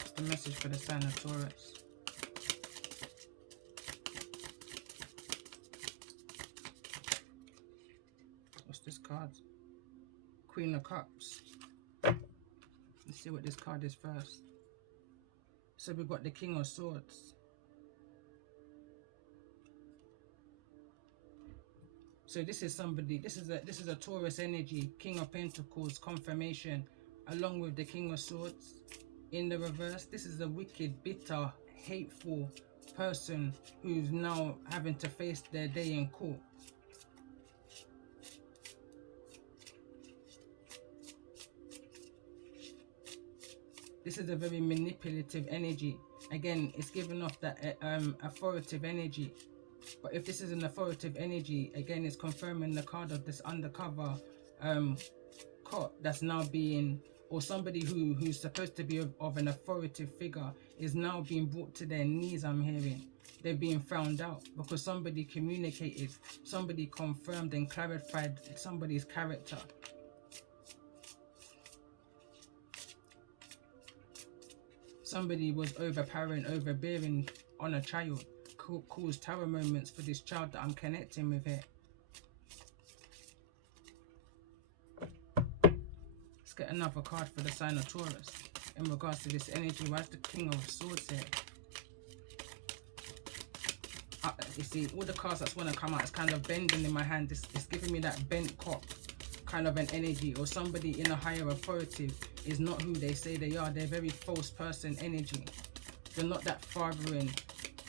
What's the message for the sign of Taurus? What's this card? Queen of Cups. Let's see what this card is first. So we've got the King of Swords. So this is somebody, this is a Taurus energy, King of Pentacles, confirmation, along with the King of Swords in the reverse. This is a wicked, bitter, hateful person who's now having to face their day in court. This is a very manipulative energy. Again, it's giving off that authoritative energy. But if this is an authoritative energy, again, it's confirming the card of this undercover cop that's now being, or somebody who's supposed to be of an authoritative figure is now being brought to their knees, I'm hearing. They're being found out because somebody communicated, somebody confirmed and clarified somebody's character. Somebody was overpowering, overbearing on a child, caused tower moments for this child that I'm connecting with here. Let's get another card for the sign of Taurus in regards to this energy. Why is the King of Swords here? You see, all the cards that's want to come out, it's kind of bending in my hand. It's giving me that bent cop kind of an energy, or somebody in a higher authority is not who they say they are. They're very false person energy. They're not that fathering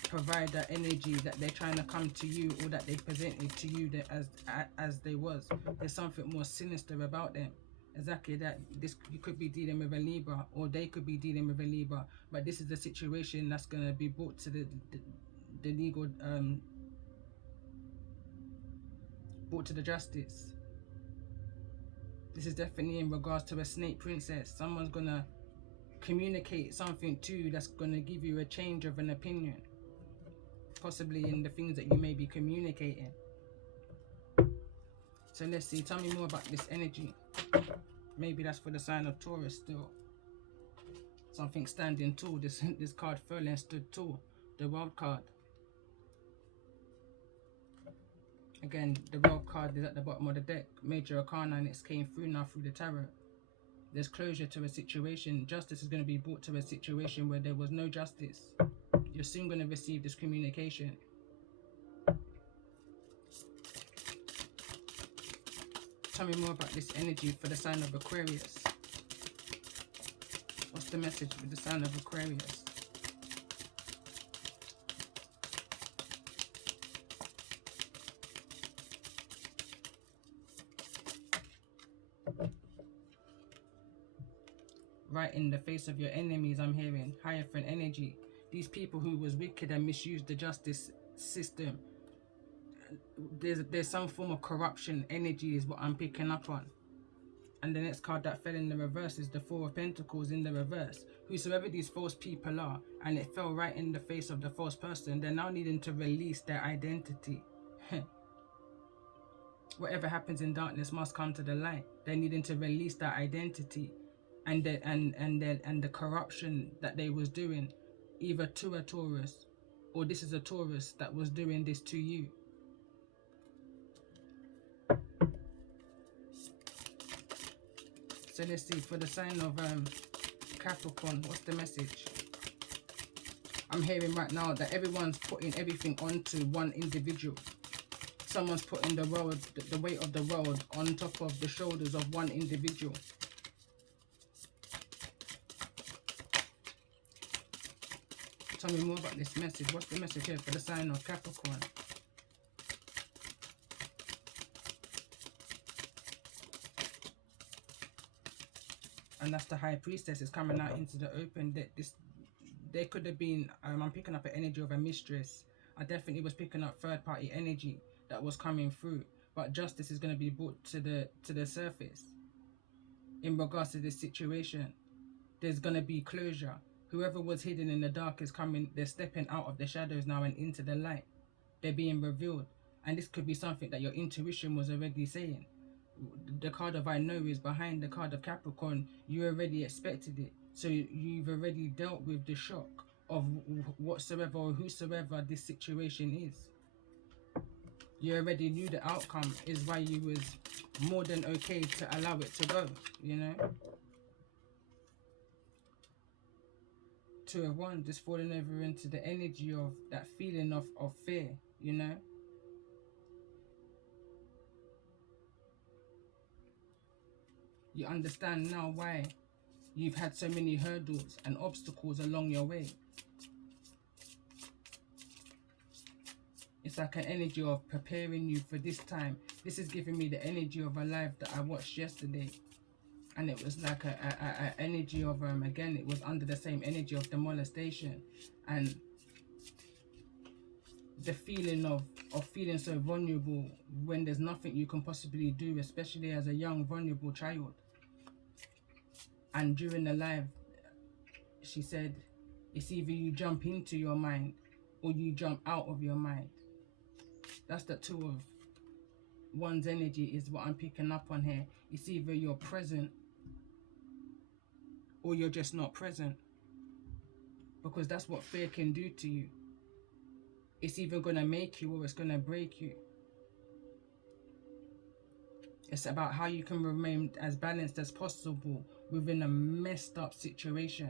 provider energy that they're trying to come to you, or that they presented to you as they was. There's something more sinister about them. Exactly that. This, you could be dealing with a Libra, or they could be dealing with a Libra, but this is the situation that's going to be brought to the legal, brought to the justice. This is definitely in regards to a snake princess. Someone's going to communicate something to you that's going to give you a change of an opinion, possibly in the things that you may be communicating. So let's see, tell me more about this energy. Maybe that's for the sign of Taurus still. Something standing tall. This card fell and stood tall. The World card. Again, the World card is at the bottom of the deck. Major Arcana, and it came through now through the Tarot. There's closure to a situation. Justice is going to be brought to a situation where there was no justice. You're soon going to receive this communication. Tell me more about this energy for the sign of Aquarius. What's the message with the sign of Aquarius? Right in the face of your enemies, I'm hearing. Hierophant energy. These people who was wicked and misused the justice system. There's some form of corruption energy is what I'm picking up on. And the next card that fell in the reverse is the Four of Pentacles in the reverse. Whosoever these false people are, and it fell right in the face of the false person, they're now needing to release their identity. Whatever happens in darkness must come to the light. They're needing to release their identity and the corruption that they was doing, either to a Taurus, or this is a Taurus that was doing this to you. So let's see, for the sign of Capricorn, what's the message? I'm hearing right now that everyone's putting everything onto one individual. Someone's putting the world, the weight of the world on top of the shoulders of one individual. Tell me more about this message. What's the message here for the sign of Capricorn? And that's the High Priestess is coming out into the open. There could have been, I'm picking up an energy of a mistress. I definitely was picking up third party energy that was coming through. But justice is going to be brought to the surface. In regards to this situation, there's going to be closure. Whoever was hidden in the dark is coming, they're stepping out of the shadows now and into the light. They're being revealed. And this could be something that your intuition was already saying. The card of I know is behind the card of Capricorn. You already expected it. So you've already dealt with the shock of whatsoever or whosoever this situation is. You already knew the outcome, is why you was more than okay to allow it to go, you know. Two of Wands, just falling over into the energy of that feeling of fear, you know. You understand now why you've had so many hurdles and obstacles along your way. It's like an energy of preparing you for this time. This is giving me the energy of a live that I watched yesterday. And it was like a energy of, again, it was under the same energy of the molestation. And the feeling of feeling so vulnerable when there's nothing you can possibly do, especially as a young, vulnerable child. And during the live, she said, it's either you jump into your mind or you jump out of your mind. That's the Two of Wands energy is what I'm picking up on here. It's either you're present or you're just not present. Because that's what fear can do to you. It's either going to make you or it's going to break you. It's about how you can remain as balanced as possible within a messed up situation.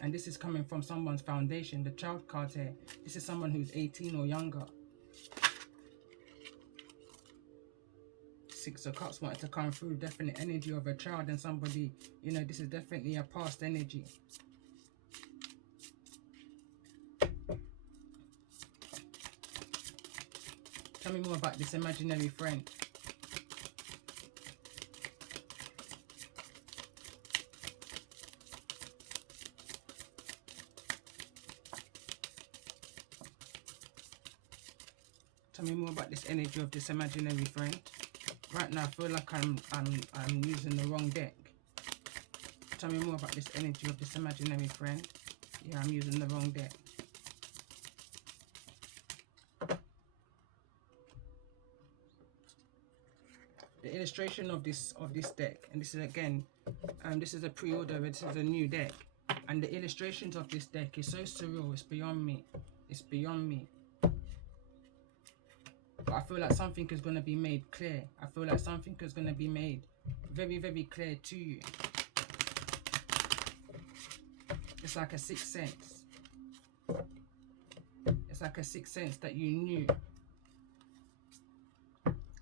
And this is coming from someone's foundation. The child card here. This is someone who's 18 or younger. Six of Cups wanted to come through. Definite energy of a child and somebody. You know, this is definitely a past energy. Tell me more about this imaginary friend. Tell me more about this energy of this imaginary friend. Right now, I feel like I'm using the wrong deck. Tell me more about this energy of this imaginary friend. Yeah, I'm using the wrong deck. The illustration of this deck, and this is again, this is a pre-order, this is a new deck, and the illustrations of this deck is so surreal, it's beyond me. It's beyond me. But I feel like something is going to be made clear. I feel like something is going to be made very, very clear to you. It's like a sixth sense. It's like a sixth sense that you knew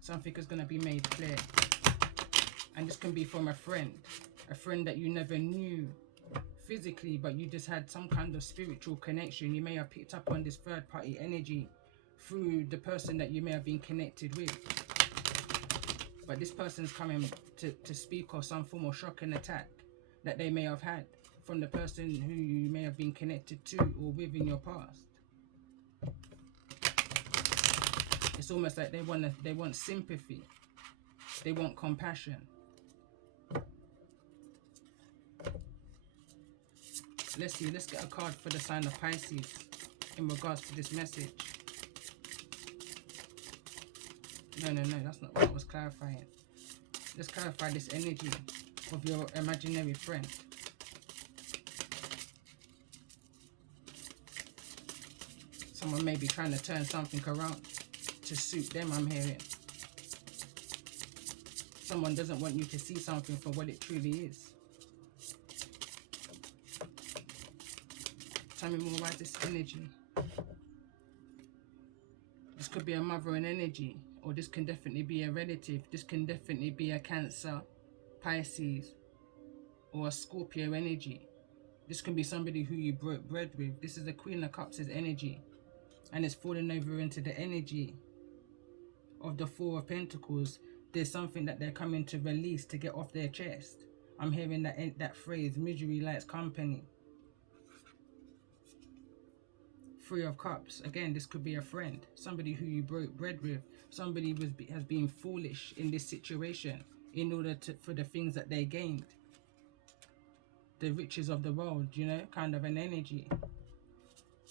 something is going to be made clear. And this can be from a friend that you never knew physically, but you just had some kind of spiritual connection. You may have picked up on this third party energy through the person that you may have been connected with. But this person's coming to speak of some form of shock and attack that they may have had from the person who you may have been connected to or with in your past. It's almost like they want sympathy. They want compassion. Let's see, let's get a card for the sign of Pisces in regards to this message. No, that's not what I was clarifying. Let's clarify this energy of your imaginary friend. Someone may be trying to turn something around to suit them, I'm hearing. Someone doesn't want you to see something for what it truly is. Tell me more about this energy. This could be a mother in energy, or this can definitely be a relative. This can definitely be a Cancer, Pisces, or a Scorpio energy. This can be somebody who you broke bread with. This is the Queen of Cups' energy, and it's falling over into the energy of the Four of Pentacles. There's something that they're coming to release, to get off their chest. I'm hearing that phrase, misery likes company. Three of Cups. Again, this could be a friend, somebody who you broke bread with, somebody has been foolish in this situation in order for the things that they gained, the riches of the world, you know, kind of an energy.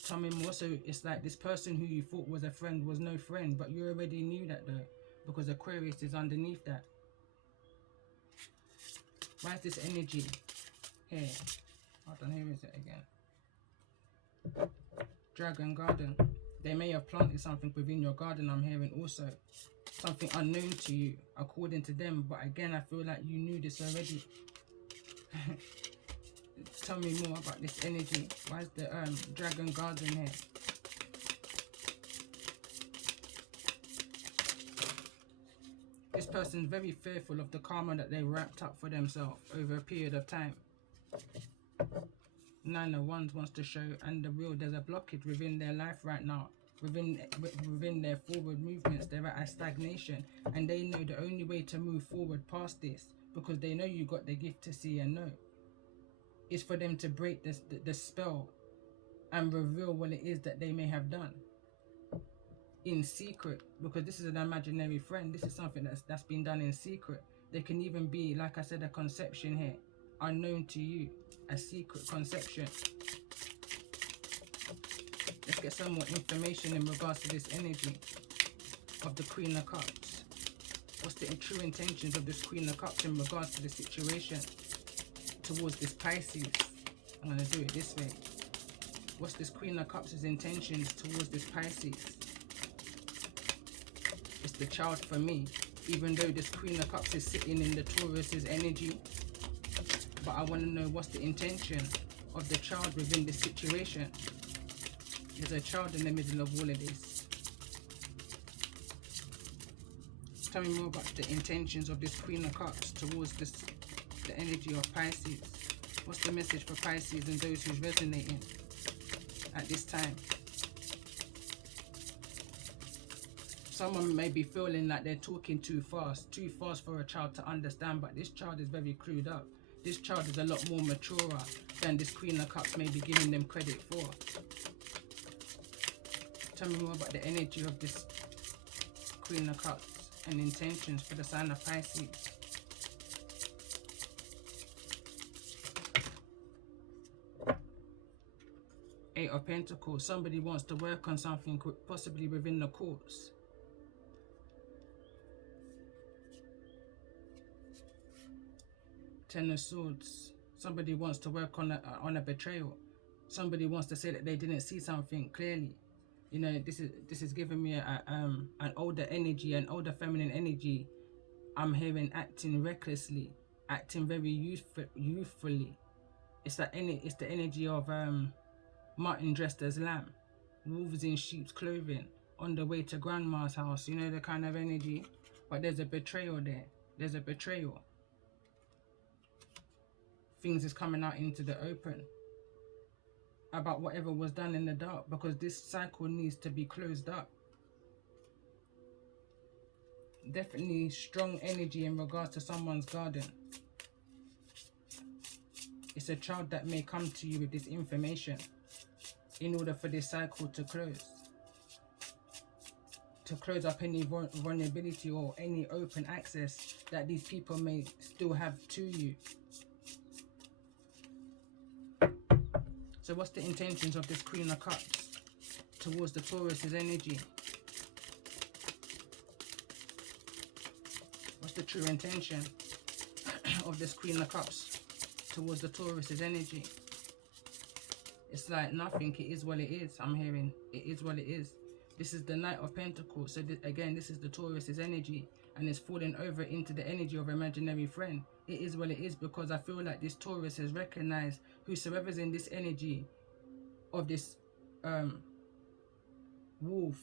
Tell me more. So it's like this person who you thought was a friend was no friend, but you already knew that though, because Aquarius is underneath that. Why is this energy here? Hold on, here is it again. Dragon garden. They may have planted something within your garden, I'm hearing also. Something unknown to you, according to them. But again, I feel like you knew this already. Tell me more about this energy. Why is the dragon garden here? This person's very fearful of the karma that they wrapped up for themselves over a period of time. Nine of Wands wants to show, and the real, there's a blockage within their life right now. Within their forward movements, they're at a stagnation, and they know the only way to move forward past this, because they know you got the gift to see and know, is for them to break the spell and reveal what it is that they may have done in secret, because this is an imaginary friend. This is something that's been done in secret. There can even be, like I said, a conception here, unknown to you, a secret conception. Let's get some more information in regards to this energy of the Queen of Cups. What's the true intentions of this Queen of Cups in regards to the situation towards this Pisces? I'm going to do it this way. What's this Queen of Cups' intentions towards this Pisces? It's the child for me. Even though this Queen of Cups is sitting in the Taurus's energy, but I want to know what's the intention of the child within this situation. There's a child in the middle of all of this. Tell me more about the intentions of this Queen of Cups towards the energy of Pisces. What's the message for Pisces and those who's resonating at this time? Someone may be feeling like they're talking too fast for a child to understand, but this child is very clued up. This child is a lot more mature than this Queen of Cups may be giving them credit for. Tell me more about the energy of this Queen of Cups and intentions for the sign of Pisces. Eight of Pentacles. Somebody wants to work on something, possibly within the courts. Ten of Swords. Somebody wants to work on a betrayal. Somebody wants to say that they didn't see something clearly. You know, this is giving me an older energy, an older feminine energy. I'm hearing acting recklessly, acting very youthfully. It's the energy of mutton dressed as lamb, wolves in sheep's clothing, on the way to grandma's house. You know, the kind of energy. But there's a betrayal there. There's a betrayal. Things is coming out into the open about whatever was done in the dark, because this cycle needs to be closed up. Definitely strong energy in regards to someone's garden. It's a child that may come to you with this information in order for this cycle to close up any vulnerability or any open access that these people may still have to you. So what's the intentions of this Queen of Cups towards the Taurus's energy? What's the true intention of this Queen of Cups towards the Taurus's energy? It's like nothing. It is what it is. I'm hearing it is what it is. This is the Knight of Pentacles. So again, this is the Taurus's energy, and it's falling over into the energy of imaginary friend. It is what it is, because I feel like this Taurus has recognized whosoever's in this energy of this wolf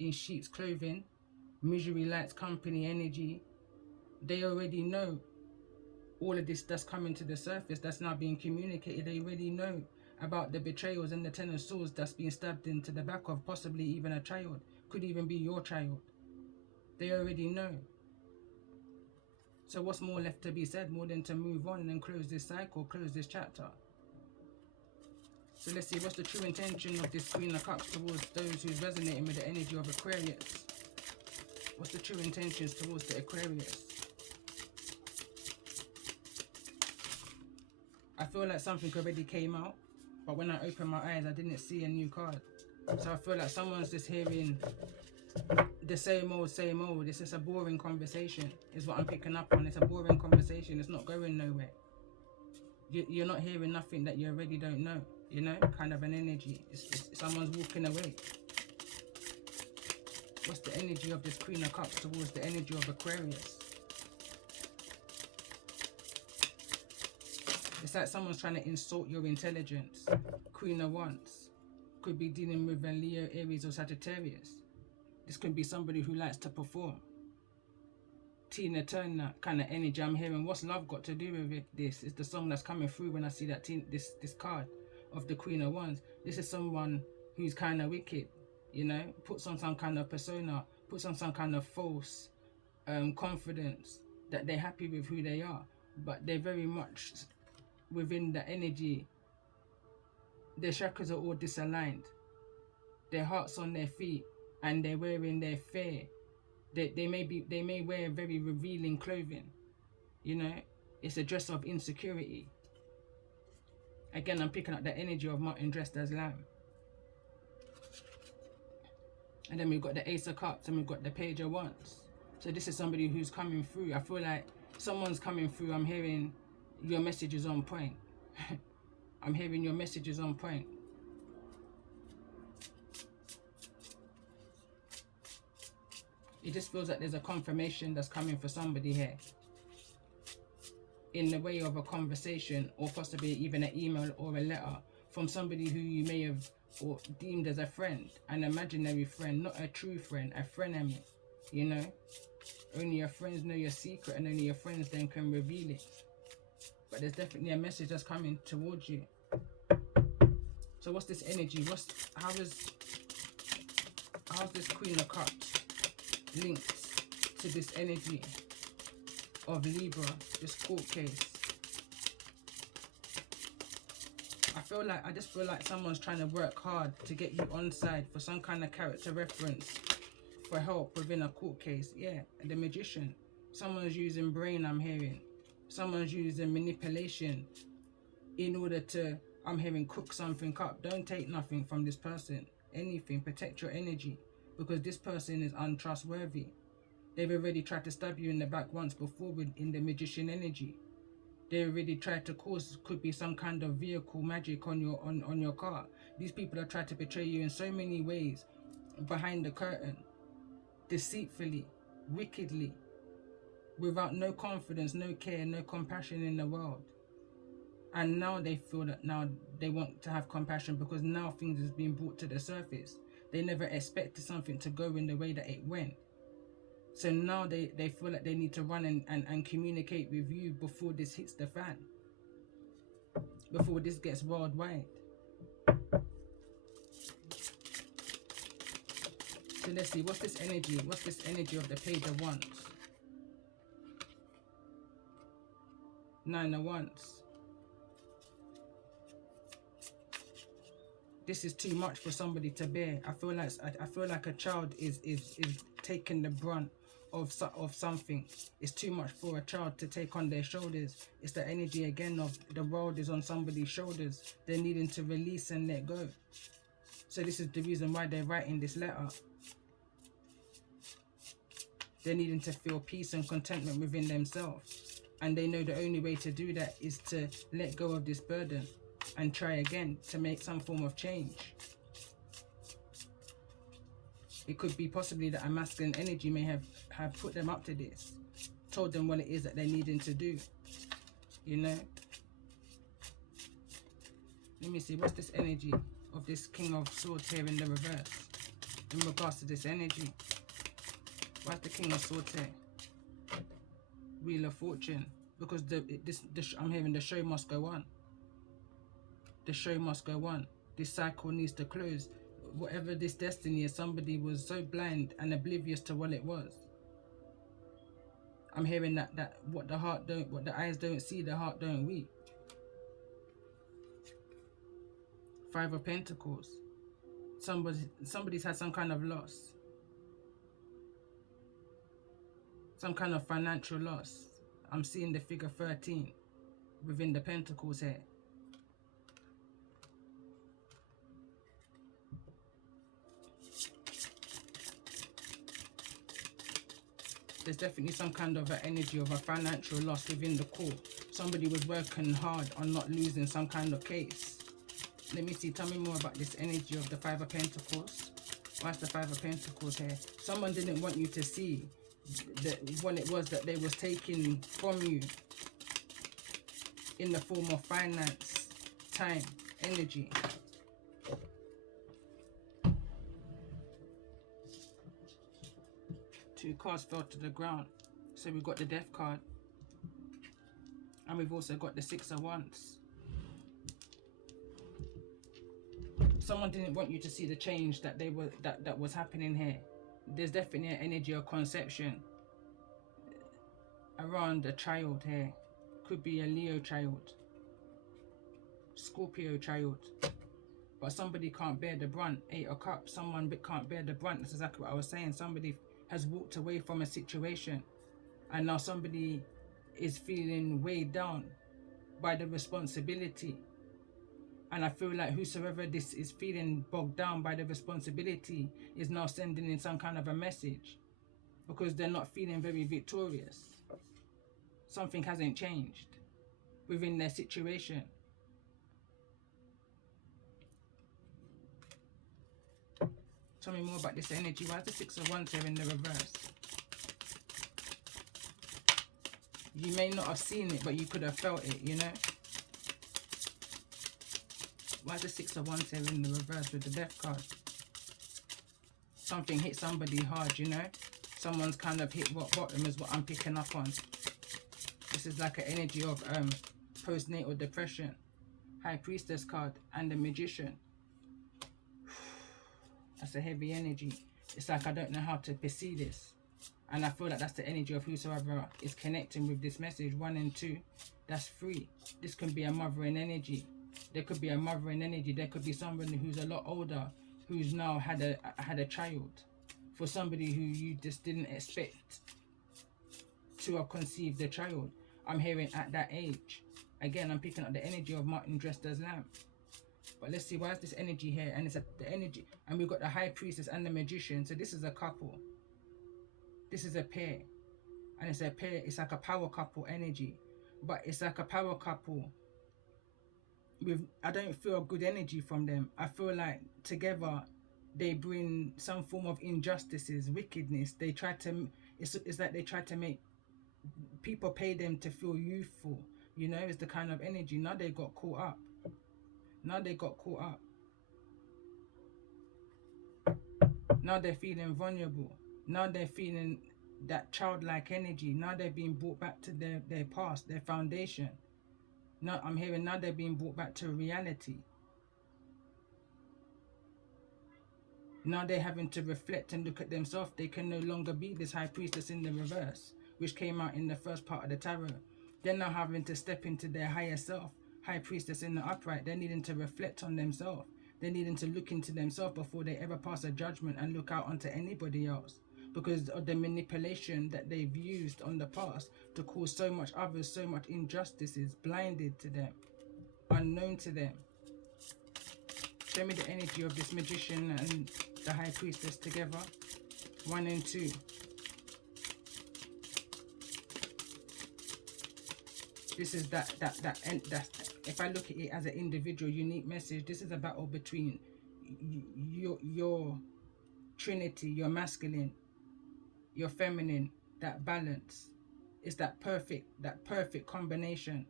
in sheep's clothing, misery lights company energy. They already know all of this that's coming to the surface, that's now being communicated. They already know about the betrayals and the Ten of Swords that's being stabbed into the back of possibly even a child. Could even be your child. They already know. So what's more left to be said, more than to move on and close this cycle, close this chapter? So let's see, what's the true intention of this Queen of Cups towards those who's resonating with the energy of Aquarius? What's the true intentions towards the Aquarius? I feel like something already came out, but when I opened my eyes, I didn't see a new card. So I feel like someone's just hearing the same old, same old. It's just a boring conversation, is what I'm picking up on. It's a boring conversation. It's not going nowhere. You're not hearing nothing that you already don't know, you know, kind of an energy. It's someone's walking away. What's the energy of this Queen of Cups towards the energy of Aquarius? It's like someone's trying to insult your intelligence. Queen of Wands could be dealing with a Leo, Aries or Sagittarius. This could be somebody who likes to perform. Tina Turner kind of energy I'm hearing. What's love got to do with it? This is the song that's coming through when I see that this card of the Queen of Wands. This is someone who's kind of wicked, you know, puts on some kind of persona, puts on some kind of false confidence that they're happy with who they are, but they're very much within the energy. Their chakras are all disaligned, their heart's on their feet, and they're wearing their fear. They may wear very revealing clothing, you know. It's a dress of insecurity. Again, I'm picking up the energy of mutton dressed as lamb. And then we've got the Ace of Cups and we've got the Page of Wands. So this is somebody who's coming through. I feel like someone's coming through. I'm hearing your message is on point. I'm hearing your message is on point. It just feels like there's a confirmation that's coming for somebody here, in the way of a conversation, or possibly even an email or a letter from somebody who you may have or deemed as a friend, an imaginary friend, not a true friend, a frenemy, you know. Only your friends know your secret, and only your friends then can reveal it. But there's definitely a message that's coming towards you. So what's this energy? How's this Queen of Cups linked to this energy of Libra, this court case? I just feel like someone's trying to work hard to get you on side for some kind of character reference, for help within a court case. Yeah, the Magician. Someone's using brain, I'm hearing. Someone's using manipulation in order to, I'm hearing, cook something up. Don't take nothing from this person. Anything. Protect your energy, because this person is untrustworthy. They've already tried to stab you in the back once before in the Magician energy. They already tried to cause, could be some kind of vehicle magic on your car. These people are trying to betray you in so many ways, behind the curtain, deceitfully, wickedly, without no confidence, no care, no compassion in the world. And now they feel that now they want to have compassion because now things is being brought to the surface. They never expected something to go in the way that it went. So now they feel like they need to run and communicate with you before this hits the fan, before this gets worldwide. So let's see, what's this energy? What's this energy of the Page of Wands? Nine of Wands. This is too much for somebody to bear. I feel like a child is taking the brunt of something. It's too much for a child to take on their shoulders. It's the energy again of the world is on somebody's shoulders. They're needing to release and let go. So this is the reason why they're writing this letter. They're needing to feel peace and contentment within themselves. And they know the only way to do that is to let go of this burden and try again to make some form of change. It could be possibly that a masculine energy may have put them up to this, told them what it is that they're needing to do, you know. Let me see, what's this energy of this King of Swords here in the reverse in regards to this energy? Why's the King of Swords here? Wheel of Fortune, because I'm hearing the show must go on. The show must go on. This cycle needs to close. Whatever this destiny is, somebody was so blind and oblivious to what it was. I'm hearing that what the eyes don't see, the heart don't weep. Five of Pentacles. Somebody's had some kind of loss. Some kind of financial loss. I'm seeing the figure 13 within the Pentacles here. There's definitely some kind of an energy of a financial loss within the core. Somebody was working hard on not losing some kind of case. Let me see, tell me more about this energy of the Five of Pentacles. Why's the Five of Pentacles here? Someone didn't want you to see what it was that they was taking from you in the form of finance, time, energy. Two cards fell to the ground. So we've got the Death card. And we've also got the Six of Wands. Someone didn't want you to see the change that that was happening here. There's definitely an energy of conception around a child here. Could be a Leo child, Scorpio child. But somebody can't bear the brunt. Eight of Cups. Someone can't bear the brunt. That's exactly what I was saying. Somebody has walked away from a situation, and now somebody is feeling weighed down by the responsibility. And I feel like whosoever this is feeling bogged down by the responsibility is now sending in some kind of a message, because they're not feeling very victorious. Something hasn't changed within their situation. Tell me more about this energy. Why is the Six of Wands here in the reverse? You may not have seen it, but you could have felt it, you know? Why is the Six of Wands here in the reverse with the Death card? Something hit somebody hard, you know? Someone's kind of hit rock bottom is what I'm picking up on. This is like an energy of postnatal depression. High Priestess card and the Magician. That's a heavy energy. It's like I don't know how to perceive this. And I feel like that's the energy of whosoever is connecting with this message. 1 and 2. That's 3. This can be a mothering energy. There could be a mothering energy. There could be somebody who's a lot older, who's now had a child. For somebody who you just didn't expect to have conceived a child. I'm hearing at that age. Again, I'm picking up the energy of Martin dressed as lamb. But let's see, why is this energy here? And it's the energy, and we've got the High Priestess and the Magician. So this is a couple. This is a pair. And it's a pair, it's like a power couple energy. but it's like a power couple with, I don't feel good energy from them. I feel like together they bring some form of injustices, wickedness. They try to, it's like they try to make people pay them to feel youthful. You know, it's the kind of energy. Now they got caught up. Now they got caught up. Now they're feeling vulnerable. Now they're feeling that childlike energy. Now they're being brought back to their past, their foundation. Now I'm hearing now they're being brought back to reality. Now they're having to reflect and look at themselves. They can no longer be this high priestess in the reverse, which came out in the first part of the tarot. They're now having to step into their higher self. High priestess in the upright. They're needing to reflect on themselves. They're needing to look into themselves before they ever pass a judgment and look out onto anybody else, because of the manipulation that they've used on the past to cause so much others, so much injustices, blinded to them, unknown to them. Show me the energy of this magician and the high priestess together. 1 and 2. This is that if I look at it as an individual unique message, this is a battle between your trinity, your masculine, your feminine, that balance. It's that perfect combination.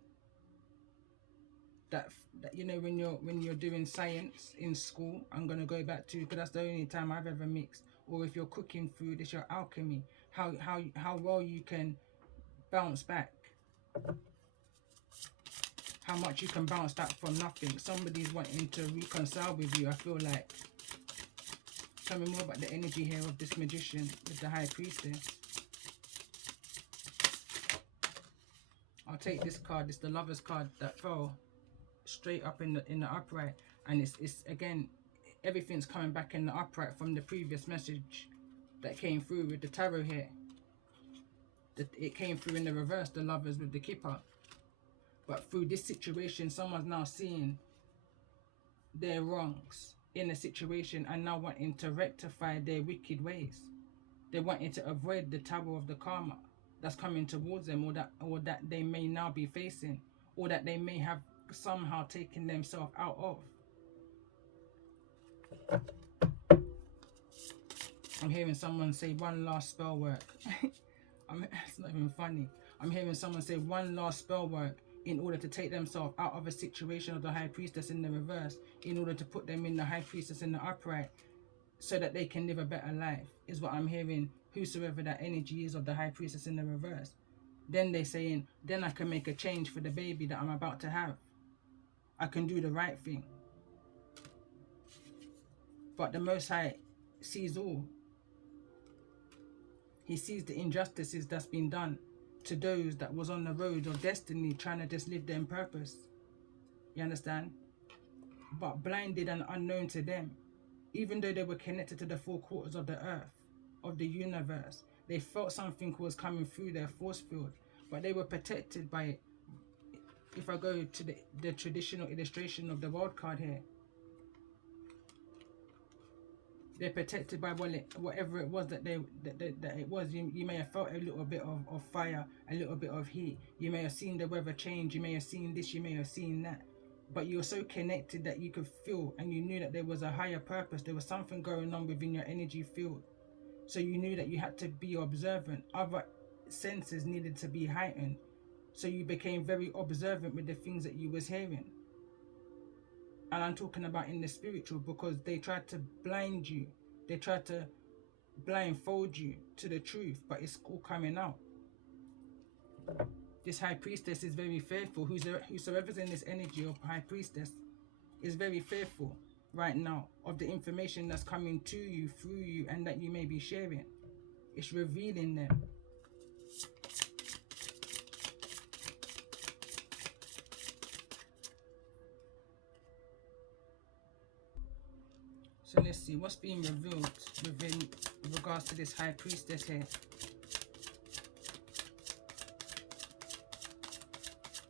That you know, when you're doing science in school, I'm gonna go back to, because that's the only time I've ever mixed. Or if you're cooking food, it's your alchemy. How well you can bounce back. How much you can bounce back from nothing. Somebody's wanting to reconcile with you, I feel like. Tell me more about the energy here of this magician with the high priestess. I'll take this card. It's the Lover's card that fell straight up in the upright, and it's again, everything's coming back in the upright from the previous message that came through with the tarot here. It came through in the reverse, the Lovers with the Kipper. But through this situation, someone's now seeing their wrongs in a situation and now wanting to rectify their wicked ways. They're wanting to avoid the tower of the karma that's coming towards them, or that they may now be facing, or that they may have somehow taken themselves out of. I'm hearing someone say one last spell work. It's not even funny. I'm hearing someone say one last spell work in order to take themselves out of a situation of the high priestess in the reverse, in order to put them in the high priestess in the upright, so that they can live a better life, is what I'm hearing. Whosoever that energy is of the high priestess in the reverse. Then they're saying, then I can make a change for the baby that I'm about to have. I can do the right thing. But the Most High sees all. He sees the injustices that's been done to those that was on the road of destiny, trying to just live their purpose. You understand? But blinded and unknown to them. Even though they were connected to the 4 quarters of the earth, of the universe, they felt something was coming through their force field, but they were protected by it. If I go to the traditional illustration of the world card here, they're protected by whatever it was that it was. You may have felt a little bit of fire, a little bit of heat. You may have seen the weather change. You may have seen this. You may have seen that. But you're so connected that you could feel, and you knew that there was a higher purpose. There was something going on within your energy field. So you knew that you had to be observant. Other senses needed to be heightened. So you became very observant with the things that you was hearing. And I'm talking about in the spiritual, because they tried to blind you. They tried to blindfold you to the truth, but it's all coming out. This high priestess is very fearful. Whosoever's in this energy of high priestess is very fearful right now of the information that's coming to you, through you, and that you may be sharing. It's revealing them. So let's see what's being revealed within regards to this high priestess here.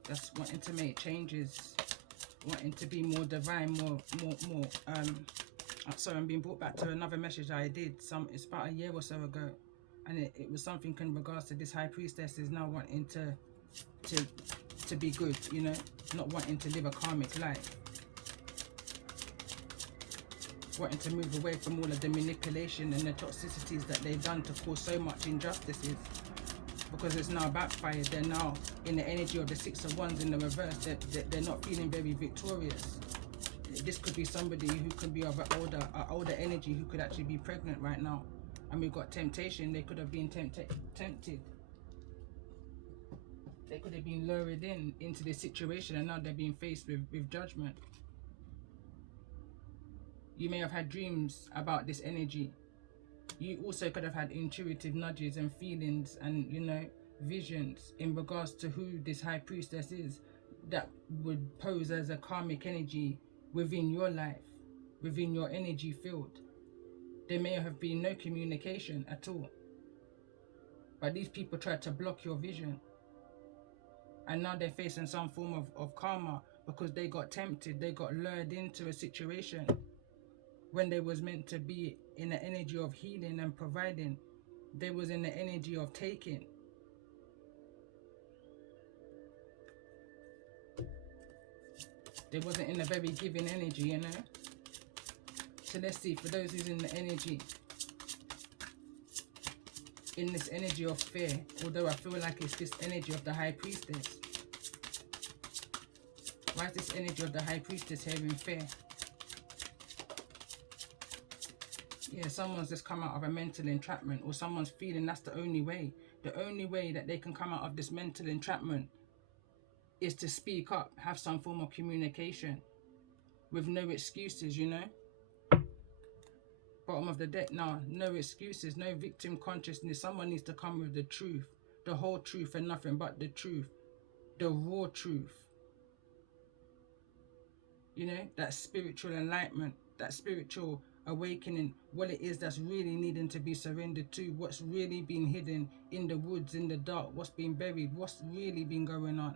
That's wanting to make changes, wanting to be more divine, more sorry, I'm being brought back to another message I did it's about a year or so ago, and it was something in regards to this high priestess is now wanting to to be good, you know, not wanting to live a karmic life, wanting to move away from all of the manipulation and the toxicities that they've done to cause so much injustices, because it's now backfired. They're now in the energy of the Six of Wands in the reverse. They're not feeling very victorious. This could be somebody who could be of an older energy, who could actually be pregnant right now. And we've got temptation. They could have been tempted. They could have been lured into this situation, and now they're being faced with judgment. You may have had dreams about this energy. You also could have had intuitive nudges and feelings and, you know, visions in regards to who this high priestess is, that would pose as a karmic energy within your life, within your energy field. There may have been no communication at all, but these people tried to block your vision, and now they're facing some form of karma because they got tempted. They got lured into a situation when they was meant to be in the energy of healing and providing. They was in the energy of taking. They wasn't in a very giving energy, you know. So let's see, for those who's in the energy, in this energy of fear, although I feel like it's this energy of the high priestess. Why is this energy of the high priestess here in fear? Yeah, someone's just come out of a mental entrapment, or someone's feeling that's the only way. The only way that they can come out of this mental entrapment is to speak up, have some form of communication with no excuses, you know. Bottom of the deck now, no excuses, no victim consciousness. Someone needs to come with the truth, the whole truth and nothing but the truth, the raw truth. You know, that spiritual enlightenment, that spiritual awakening, what it is that's really needing to be surrendered to, what's really been hidden in the woods, in the dark, what's been buried, what's really been going on.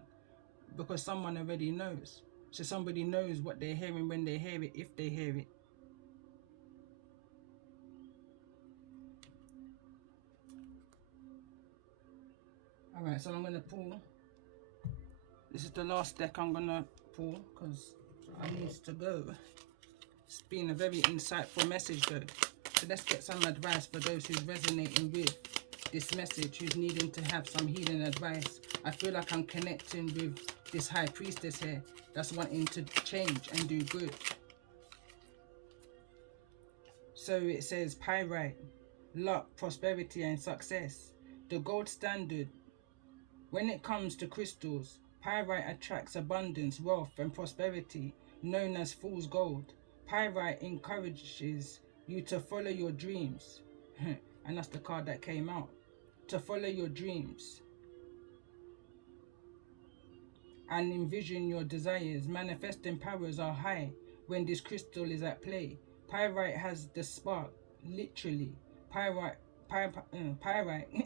Because someone already knows. So somebody knows what they're hearing when they hear it, if they hear it. Alright, so I'm going to pull. This is the last deck I'm going to pull because I need to go. It's been a very insightful message though. So let's get some advice for those who's resonating with this message, who's needing to have some healing advice. I feel like I'm connecting with this high priestess here that's wanting to change and do good. So it says pyrite, luck, prosperity and success. The gold standard. When it comes to crystals, pyrite attracts abundance, wealth and prosperity, known as fool's gold. Pyrite encourages you to follow your dreams. And that's the card that came out. To follow your dreams and envision your desires. Manifesting powers are high when this crystal is at play. Pyrite has the spark, literally. Pyrite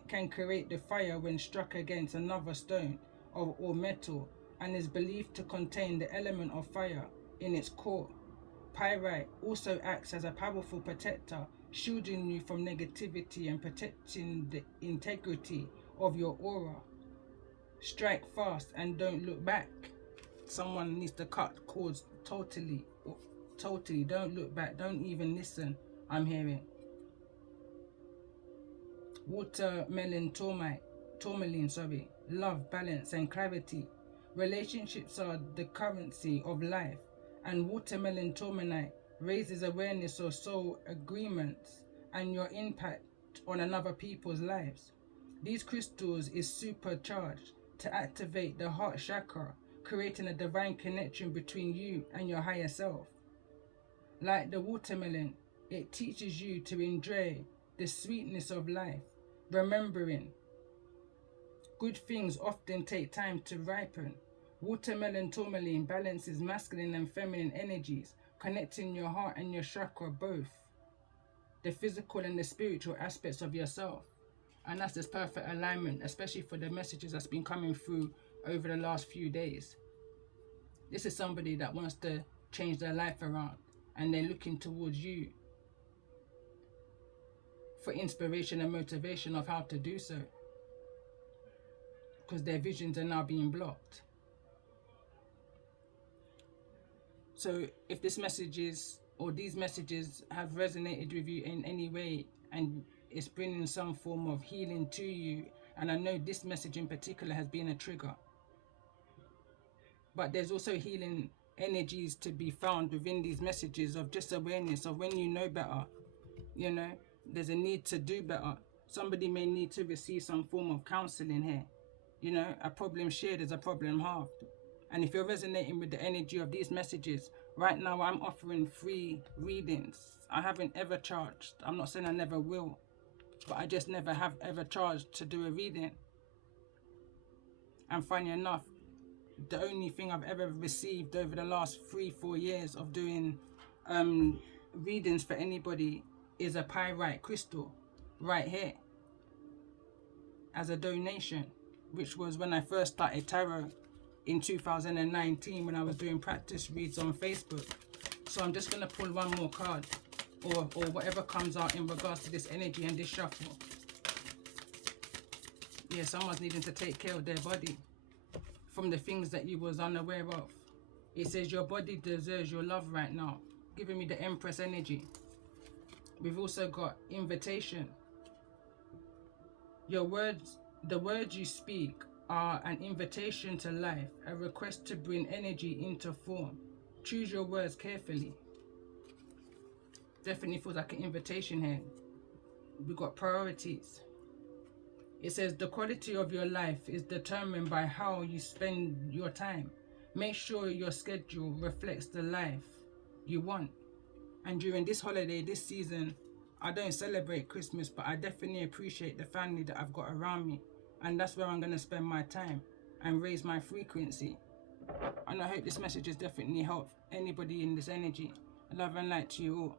can create the fire when struck against another stone or metal, and is believed to contain the element of fire in its core. Pyrite also acts as a powerful protector, shielding you from negativity and protecting the integrity of your aura. Strike fast and don't look back. Someone needs to cut cords totally. Don't look back. Don't even listen. I'm hearing. Watermelon tourmaline, love, balance and clarity. Relationships are the currency of life, and watermelon tourmaline raises awareness of soul agreements and your impact on another people's lives. These crystals is supercharged to activate the heart chakra, creating a divine connection between you and your higher self. Like the watermelon, it teaches you to enjoy the sweetness of life, remembering good things often take time to ripen. Watermelon tourmaline balances masculine and feminine energies, connecting your heart and your chakra, both the physical and the spiritual aspects of yourself. And that's this perfect alignment, especially for the messages that's been coming through over the last few days. This is somebody that wants to change their life around, and they're looking towards you for inspiration and motivation of how to do so. because their visions are now being blocked. So if this message is, or these messages have resonated with you in any way, and it's bringing some form of healing to you, and I know this message in particular has been a trigger, but there's also healing energies to be found within these messages of just awareness of when you know better, you know, there's a need to do better. Somebody may need to receive some form of counseling here. You know, a problem shared is a problem halved. And if you're resonating with the energy of these messages, right now I'm offering free readings. I haven't ever charged. I'm not saying I never will, but I just never have ever charged to do a reading. And funny enough, the only thing I've ever received over the last 3-4 years of doing readings for anybody is a pyrite crystal right here as a donation, which was when I first started tarot in 2019 when I was doing practice reads on Facebook. So I'm just going to pull one more card or whatever comes out in regards to this energy and this shuffle. Yeah, someone's needing to take care of their body from the things that you was unaware of. It says your body deserves your love right now, giving me the Empress energy. We've also got invitation. Your words, the words you speak are an invitation to life, a request to bring energy into form. Choose your words carefully. Definitely feels like an invitation here. We got priorities. It says the quality of your life is determined by how you spend your time. Make sure your schedule reflects the life you want. And during this holiday, this season, I don't celebrate Christmas, but I definitely appreciate the family that I've got around me. And that's where I'm going to spend my time and raise my frequency. And I hope this message has definitely helped anybody in this energy. Love and light to you all.